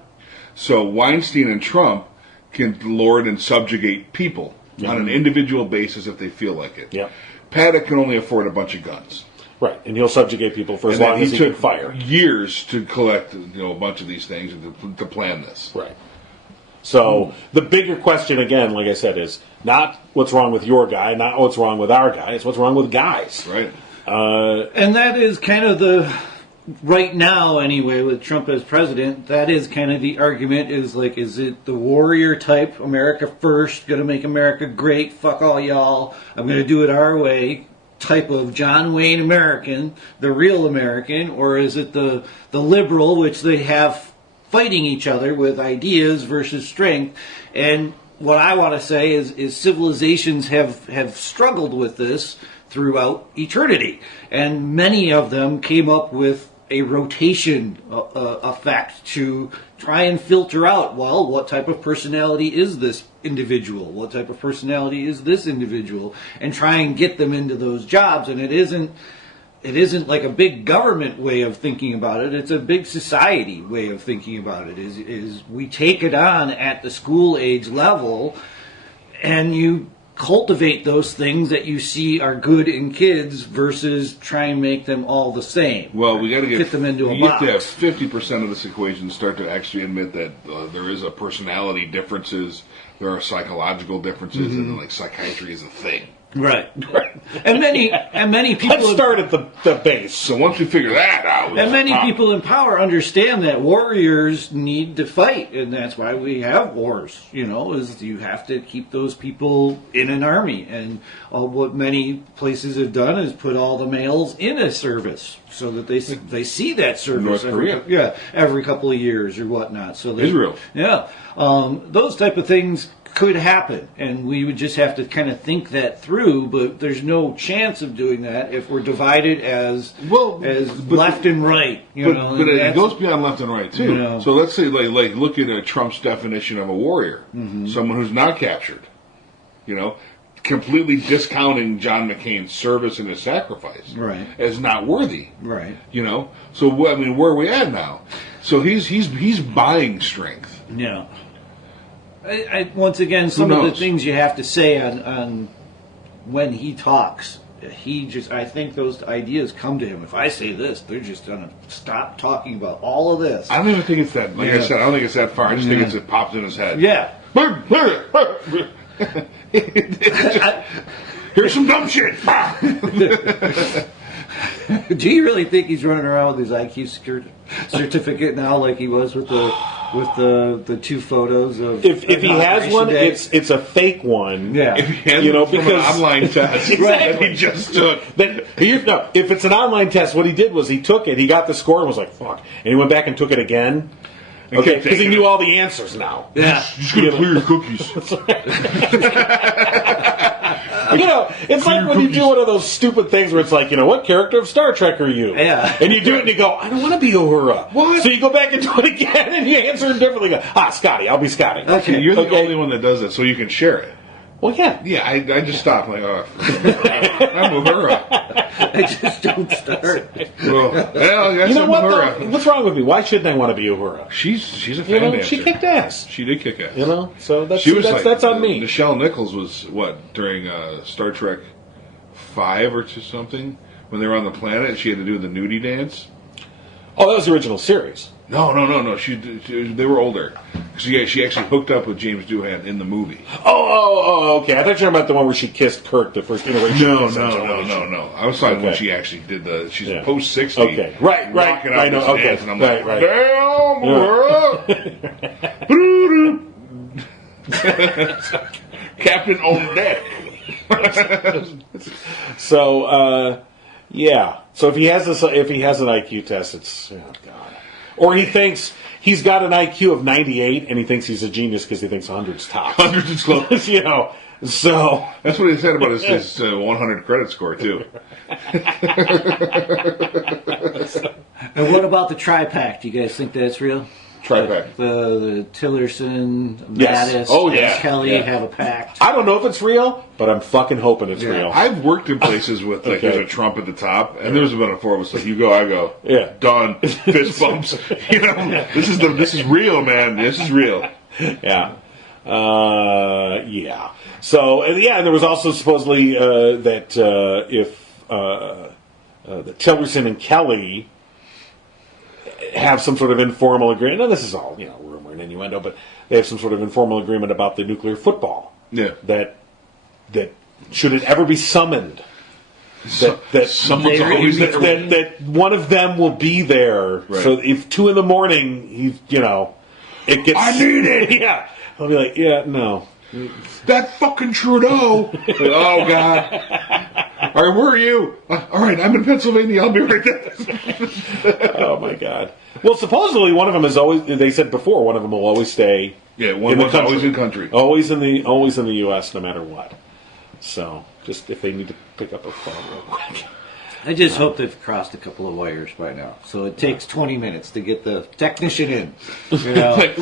So Weinstein and Trump can lord and subjugate people on an individual basis if they feel like it. Yeah. Paddock can only afford a bunch of guns. Right, and he'll subjugate people for as long as he can fire. Years to collect a bunch of these things and to plan this. Right. So the bigger question, again, like I said, is not what's wrong with your guy, not what's wrong with our guy. It's what's wrong with guys. Right. And that is kind of right now anyway, with Trump as president, that is kind of the argument is it the warrior type, America first, going to make America great, fuck all y'all, I'm going to do it our way type of John Wayne American, the real American, or is it the liberal, which they have fighting each other with ideas versus strength? And what I want to say is civilizations have struggled with this throughout eternity, and many of them came up with a rotation effect to try and filter out, well, what type of personality is this individual, what type of personality is this individual, and try and get them into those jobs. And it isn't like a big government way of thinking about it. It's a big society way of thinking about it. Is we take it on at the school age level, and you cultivate those things that you see are good in kids versus try and make them all the same. Well, we got to get them into a box. You have to have 50% of this equation start to actually admit that there is a personality differences, there are psychological differences, and then psychiatry is a thing. Right. And many people. Let's start at the base. So once we figure that out, and many people in power understand that warriors need to fight, and that's why we have wars. Is you have to keep those people in an army, and what many places have done is put all the males in a service so that they see that service every couple of years or whatnot. So Israel, those type of things could happen, and we would just have to kind of think that through. But there's no chance of doing that if we're divided as left and right. But it goes beyond left and right too. So let's say, like look at Trump's definition of a warrior, someone who's not captured. Completely discounting John McCain's service and his sacrifice as not worthy. Right. So where are we at now? So he's buying strength. Yeah. I once again, some of the things you have to say on when he talks, I think those ideas come to him. If I say this, they're just going to stop talking about all of this. I don't even think it's that. Like I said, I don't think it's that far. I just think it pops in his head. Yeah. Here's some dumb shit. Do you really think he's running around with his IQ certificate now, like he was with the two photos of? If he has one, it's a fake one. Yeah, if he has one from an online test that he just took. If it's an online test, what he did was he took it, he got the score, and was like, "Fuck," and he went back and took it again. Okay, because he knew all the answers now. Yeah, just gonna clear your cookies. It's like when you do one of those stupid things where it's like, what character of Star Trek are you? Yeah. And you do it and you go, I don't want to be Uhura. What? So you go back and do it again and you answer it differently. Go, Scotty, I'll be Scotty. Okay, you're the only one that does it, so you can share it. Well, yeah. Yeah, I just stopped. Like, I'm Uhura. I just don't start. You know what, though? What's wrong with me? Why shouldn't I want to be Uhura? She's a fan dancer. She kicked ass. She did kick ass. So that's on me. Nichelle Nichols was, during Star Trek 5 or something, when they were on the planet, she had to do the nudie dance. Oh, that was the original series. No. They were older. She actually hooked up with James Doohan in the movie. Oh, okay. I thought you were about the one where she kissed Kirk, the first iteration. No. I was talking when she actually did she's post 60. Okay, right. I know. Okay, dance, and I'm right. damn, Captain on deck. So, yeah. So if he has an IQ test, it's God. Or he thinks he's got an IQ of 98, and he thinks he's a genius because he thinks 100's tops. 100 is close. So that's what he said about his 100 credit score too. And what about the tri-pack? Do you guys think that's real? Tri-pack. The Tillerson, Yes. Mattis, and Kelly have a pact. I don't know if it's real, but I'm fucking hoping it's real. I've worked in places with there's a Trump at the top, and there's been a four of us like you go, I go, done, fist bumps. This is real, man. This is real. Yeah. Yeah. So and there was also supposedly that if the Tillerson and Kelly have some sort of informal agreement. Now, this is all rumor and innuendo, but they have some sort of informal agreement about the nuclear football. Yeah. That should it ever be summoned, that one of them will be there. Right. So if 2 a.m, it gets. I need it. Yeah. I'll be like, no. That fucking Trudeau. Oh God. All right, where are you? All right, I'm in Pennsylvania. I'll be right there. Oh my God. Well, supposedly one of them is always. They said before one of them will always stay. Yeah, one's always in country. Always in the U.S. no matter what. So just if they need to pick up a phone real quick. I just hope they've crossed a couple of wires by now. So it takes 20 minutes to get the technician in. Right.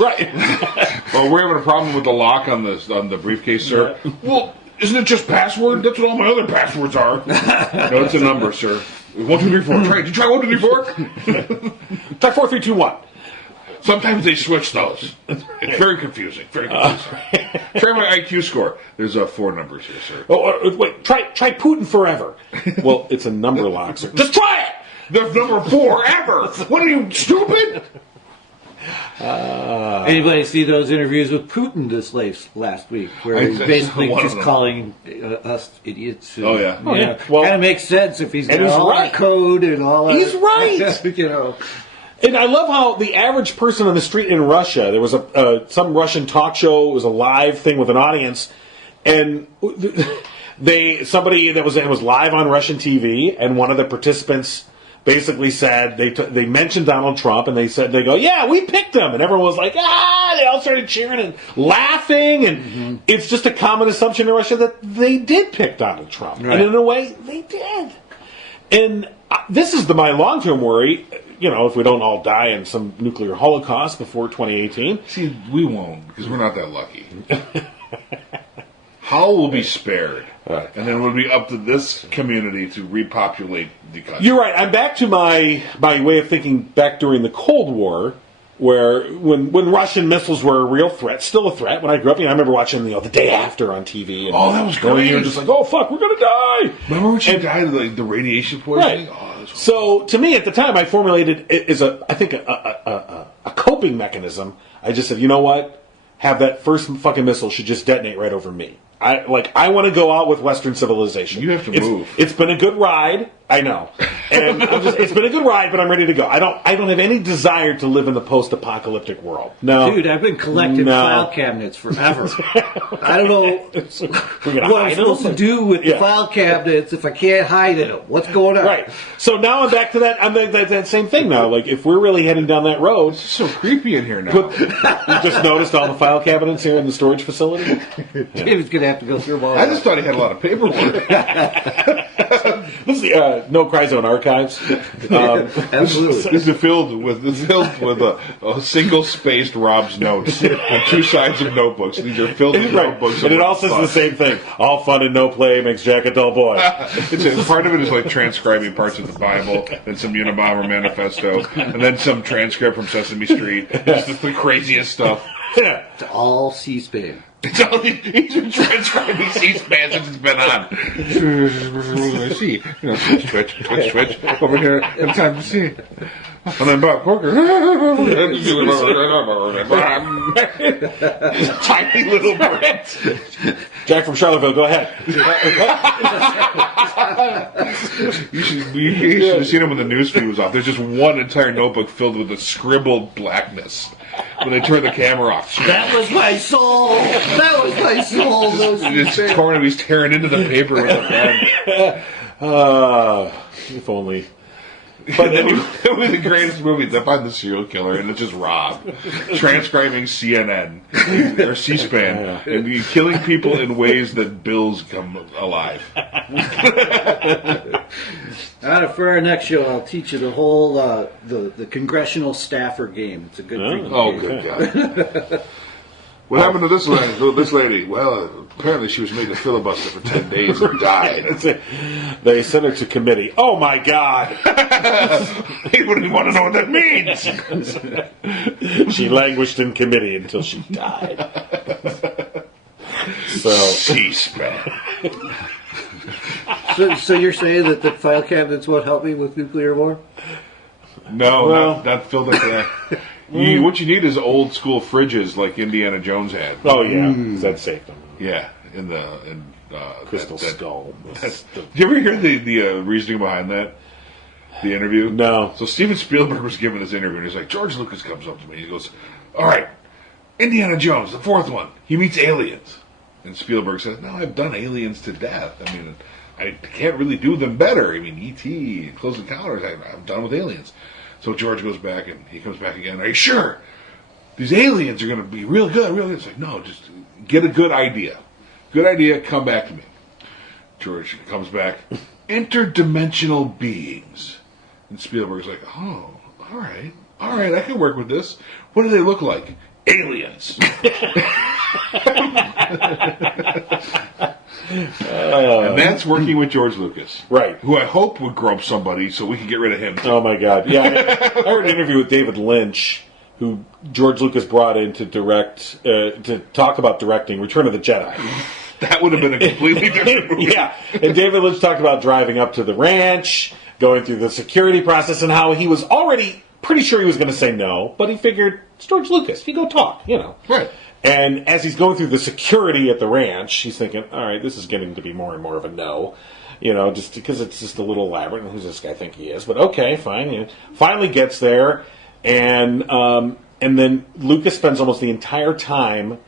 Well, we're having a problem with the lock on the briefcase, sir. Yeah. Well, isn't it just password? That's what all my other passwords are. No, it's a number, sir. 1, 2, 3, 4. Did you try 1, 2, 3, 4? Try 4, 3, 2, 1. Sometimes they switch those. It's very confusing. Very confusing. Try my IQ score. There's 4 numbers here, sir. Oh, wait. Try Putin forever. Well, it's a number lock, sir. Just try it. There's number 4 ever. What are you, stupid? Anybody see those interviews with Putin this last week, where he's basically just calling us idiots? Oh yeah. Well, kind of makes sense if he's got all that code and all that. He's right. And I love how the average person on the street in Russia, there was some Russian talk show, it was a live thing with an audience, and somebody that was live on Russian TV, and one of the participants basically said they mentioned Donald Trump, and they go, yeah, we picked him, and everyone was like, they all started cheering and laughing, and it's just a common assumption in Russia that they did pick Donald Trump, and in a way, they did. And this is my long-term worry. If we don't all die in some nuclear holocaust before 2018. See, we won't, because we're not that lucky. Howell will be spared. Right. And then it'll be up to this community to repopulate the country. You're right. I'm back to my way of thinking back during the Cold War, where when Russian missiles were a real threat, still a threat. When I grew up, I remember watching The Day After on TV. And, that was great. You're just like, oh, fuck, we're going to die. Remember when she died of the radiation poisoning? Right. So, to me, at the time, I formulated it as a coping mechanism. I just said, you know what? Have that first fucking missile should just detonate right over me. I want to go out with Western civilization. You have to move. It's been a good ride, I know, and it's been a good ride, but I'm ready to go. I don't have any desire to live in the post-apocalyptic world. No, dude, I've been collecting file cabinets forever. I don't know what I'm supposed to do with the file cabinets if I can't hide in them. What's going on? Right. So now I'm back to that. I'm that same thing now. Like if we're really heading down that road, it's so creepy in here now. You just noticed all the file cabinets here in the storage facility. David's gonna have to go through them all. I just thought he had a lot of paperwork. This is the No Cry Zone archives. Absolutely. This is filled with a single-spaced Rob's notes on two sides of notebooks. These are filled with notebooks. And it all says the same thing. All fun and no play makes Jack a dull boy. Part of it is like transcribing parts of the Bible, then some Unabomber manifesto, and then some transcript from Sesame Street. It's just the craziest stuff. It's all C-SPAN. He's been transcribing C-SPAN since it's been on. I see. Twitch. Over here, and time to see. And then Bob Corker. Tiny little Brit. Jack from Charlottesville, go ahead. You should have seen him when the newsfeed was off. There's just one entire notebook filled with a scribbled blackness. When they turn the camera off. That was my soul! That was my soul! It's torn, he's tearing into the paper with a pen. If only. But then it was the greatest movie. They find the serial killer, and it's just Rob transcribing CNN or C-SPAN and killing people in ways that bills come alive. For our next show, I'll teach you the whole the congressional staffer game. It's a good thing. Oh, good God. What happened to this lady? Well, apparently she was made to filibuster for 10 days and died. They sent her to committee. Oh, my God. He wouldn't want to know what that means. She languished in committee until she died. C-SPAN. So you're saying that the file cabinets won't help me with nuclear war? No, not filled up there. What you need is old school fridges like Indiana Jones had. Oh yeah, because that saved them. Yeah, Crystal Skull. Did you ever hear the reasoning behind that? The interview? No. So Steven Spielberg was giving this interview, and he's like, George Lucas comes up to me, he goes, "All right, Indiana Jones, the fourth one, he meets aliens." And Spielberg says, "No, I've done aliens to death. I mean, I can't really do them better. I mean, E.T., Close Encounters, I'm done with aliens." So George goes back, and he comes back again. "Are you sure? These aliens are going to be real good, real good." It's like, "No, just get a good idea. Good idea, come back to me." George comes back, "Interdimensional beings." And Spielberg's like, "Oh, all right, I can work with this. What do they look like?" "Aliens." And that's working with George Lucas. Right. Who I hope would grope somebody so we can get rid of him. Oh, my God. Yeah, I heard an interview with David Lynch, who George Lucas brought in to direct, to talk about directing Return of the Jedi. That would have been a completely different movie. Yeah, and David Lynch talked about driving up to the ranch, going through the security process, and how he was already pretty sure he was going to say no, but he figured, it's George Lucas, you go talk, Right. And as he's going through the security at the ranch, he's thinking, all right, this is getting to be more and more of a no. Just because it's just a little elaborate. Who's this guy think he is? But okay, fine. Finally gets there, and then Lucas spends almost the entire time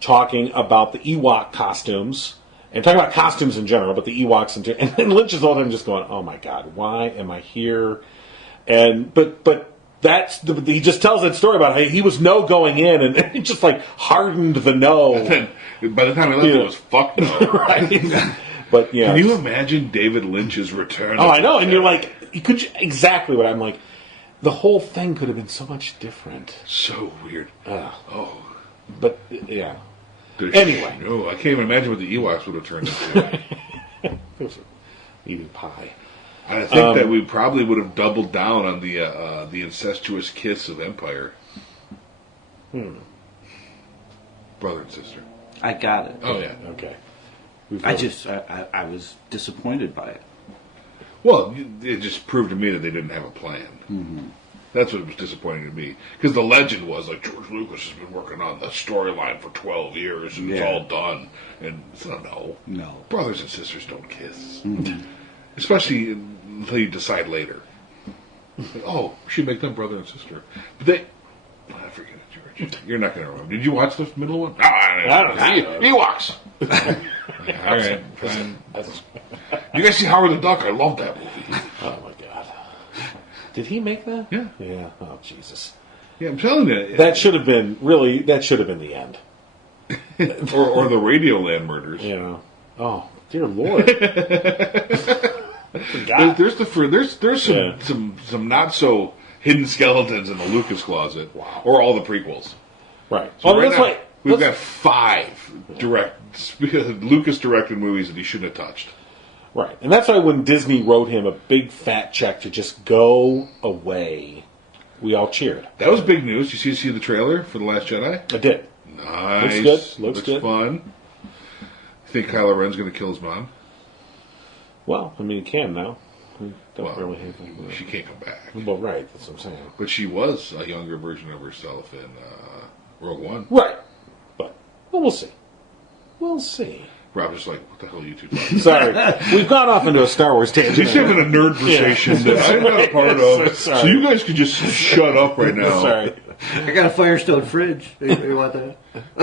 talking about the Ewok costumes, and talking about costumes in general, but the Ewoks and then Lynch is all him just going, oh my God, why am I here? But he just tells that story about how he was no going in, and it just like hardened the no. And then, by the time he left, it was fuck no. Right. But yeah, can you imagine David Lynch's return? Oh, I know, and you're like, exactly what I'm like. The whole thing could have been so much different. So weird. But yeah. Anyway, no, I can't even imagine what the Ewoks would have turned into. Eating pie. I think that we probably would have doubled down on the incestuous kiss of Empire. Brother and sister. I got it. Oh yeah. Okay. I was disappointed by it. Well, it just proved to me that they didn't have a plan. Mm-hmm. That's what was disappointing to me. Because the legend was, like, George Lucas has been working on the storyline for 12 years, and it's all done. And so, no. Brothers and sisters don't kiss. Mm-hmm. Especially until you decide later. Like, we should make them brother and sister. But I forget it, George. You're not going to remember. Did you watch the middle one? I don't know. Ewoks! All right, fine. You guys see Howard the Duck? I love that movie. Oh my god! Did he make that? Yeah. Yeah. Oh Jesus! Yeah, I'm telling you, that should have been the end. or the Radioland murders. Yeah. Oh dear Lord! There's some not so hidden skeletons in the Lucas closet, or all the prequels. Right. So that's why we've got 5 Lucas directed movies that he shouldn't have touched. Right, and that's why when Disney wrote him a big fat check to just go away, we all cheered. That was big news. Did you see the trailer for The Last Jedi? I did. Nice. Looks good. Looks good. Fun. You think Kylo Ren's going to kill his mom? Well, I mean, he can now. She can't come back. Well, right, that's what I'm saying. But she was a younger version of herself in Rogue One. Right. But we'll see. We'll see. Rob's just like, what the hell are you two talking about? Sorry. We've gone off into a Star Wars tangent. He's having a nerd conversation that I'm not a part of. So you guys could just shut up right now. Sorry. I got a Firestone fridge. You want that?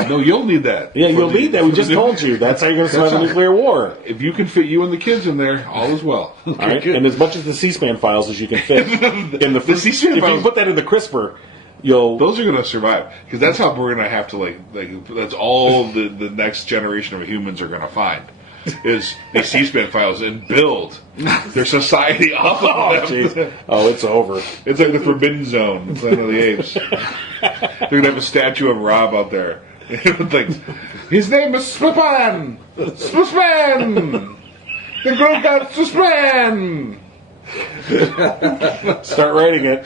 No, you'll need that. Yeah, you'll need that. We just told you. That's how you're going to survive a nuclear war. If you can fit you and the kids in there, all is well. All right? Good. And as much as the C-SPAN files as you can fit in the C-SPAN files. If you put that in the CRISPR, those are going to survive, because that's how we're going to have to like that's all the next generation of humans are going to find is these C-SPAN files and build their society off of them. Oh, it's over. It's like the Forbidden Zone, the Planet of the Apes. They're going to have a statue of Rob out there. Like, his name is Spispan! Spispan! The Groot got Spispan! Start writing it.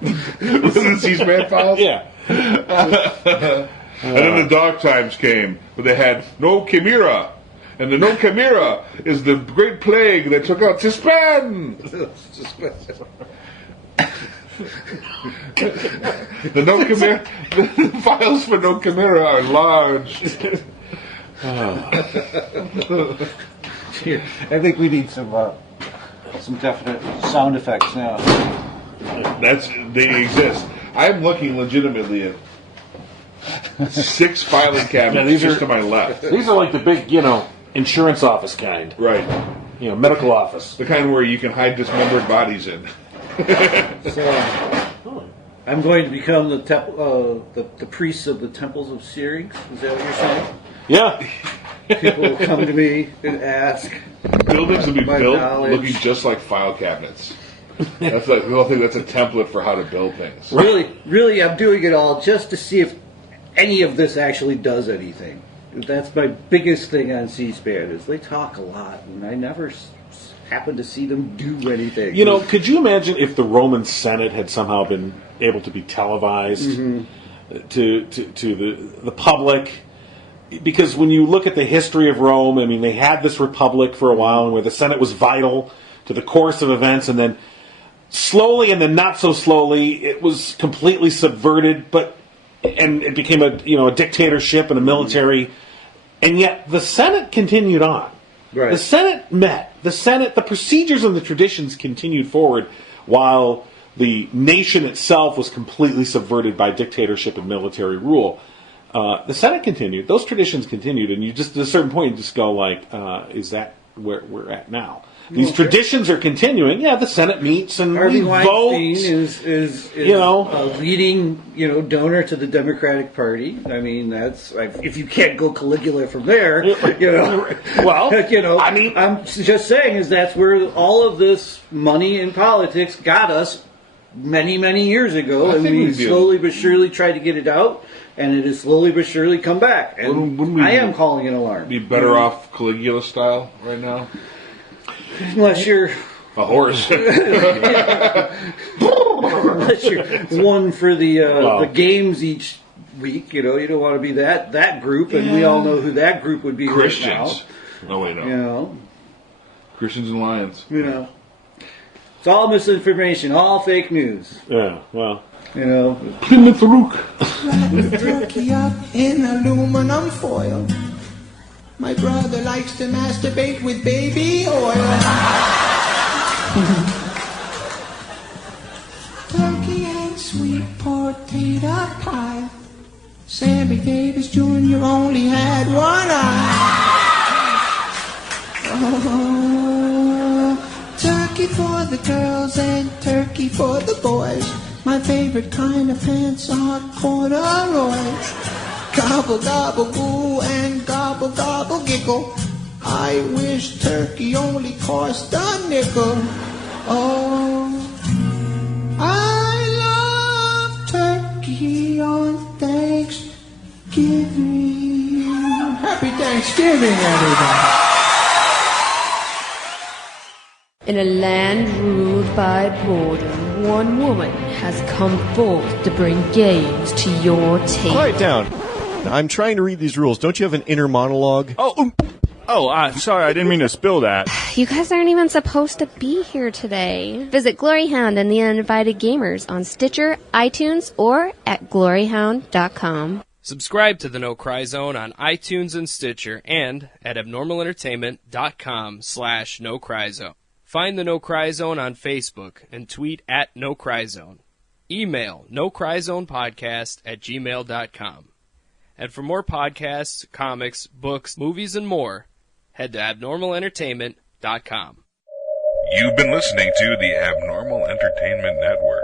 Was it the C-SPAN files? Yeah. And then the dark times came, where they had no Chimera. And the no Chimera is the great plague that took out Spispan! The no Chimera, the files for no Chimera are large. Here, I think we need some definite sound effects now. They exist. I'm looking legitimately at 6 filing cabinets just to my left. These are like the big, insurance office kind. Right. Medical office. The kind where you can hide dismembered bodies in. So, I'm going to become the priest of the temples of Syrinx. Is that what you're saying? Yeah. People will come to me and ask. Buildings will be built looking just like file cabinets. That's like the whole thing. That's a template for how to build things. Really, I'm doing it all just to see if any of this actually does anything. That's my biggest thing on C-SPAN is they talk a lot, and I never happen to see them do anything. Could you imagine if the Roman Senate had somehow been able to be televised to the public? Because when you look at the history of Rome, I mean, they had this republic for a while, where the Senate was vital to the course of events, and then slowly, and then not so slowly, it was completely subverted. And it became a dictatorship and a military, and yet the Senate continued on. Right. The Senate met. The procedures and the traditions continued forward, while the nation itself was completely subverted by dictatorship and military rule. The Senate continued. Those traditions continued, and you just at a certain point you just go like, is that where we're at now. These traditions are continuing. Yeah, the Senate meets and Harvey we Weinstein vote. is a leading donor to the Democratic Party. I mean, that's if you can't go Caligula from there, Well, I mean, I'm just saying that's where all of this money in politics got us many years ago, and we slowly but surely tried to get it out, and it has slowly but surely come back. And I am calling an alarm. Be better off Caligula style right now. Unless you're a horse. Unless you're one for the games each week, you don't want to be that group, and we all know who that group would be. Christians. Right now. No, wait, no. Christians and Lions. It's all misinformation, all fake news. Yeah, well. Plymouth Rook. Turkey up in aluminum foil. My brother likes to masturbate with baby oil. Turkey and sweet potato pie. Sammy Davis Jr. only had one eye. Oh, turkey for the girls and turkey for the boys. My favorite kind of pants are corduroys. Gobble, gobble, goo, and gobble, gobble, giggle. I wish turkey only cost a nickel. Oh, I love turkey on Thanksgiving. Happy Thanksgiving, everybody. In a land ruled by boredom, one woman has come forth to bring games to your table. Quiet down. I'm trying to read these rules. Don't you have an inner monologue? Sorry, I didn't mean to spill that. You guys aren't even supposed to be here today. Visit Gloryhound and the Uninvited Gamers on Stitcher, iTunes, or at gloryhound.com. Subscribe to the No Cry Zone on iTunes and Stitcher and at abnormalentertainment.com/No Cry Zone. Find the No Cry Zone on Facebook and tweet at No Cry Zone. Email nocryzonepodcast@gmail.com. And for more podcasts, comics, books, movies, and more, head to abnormalentertainment.com. You've been listening to the Abnormal Entertainment Network.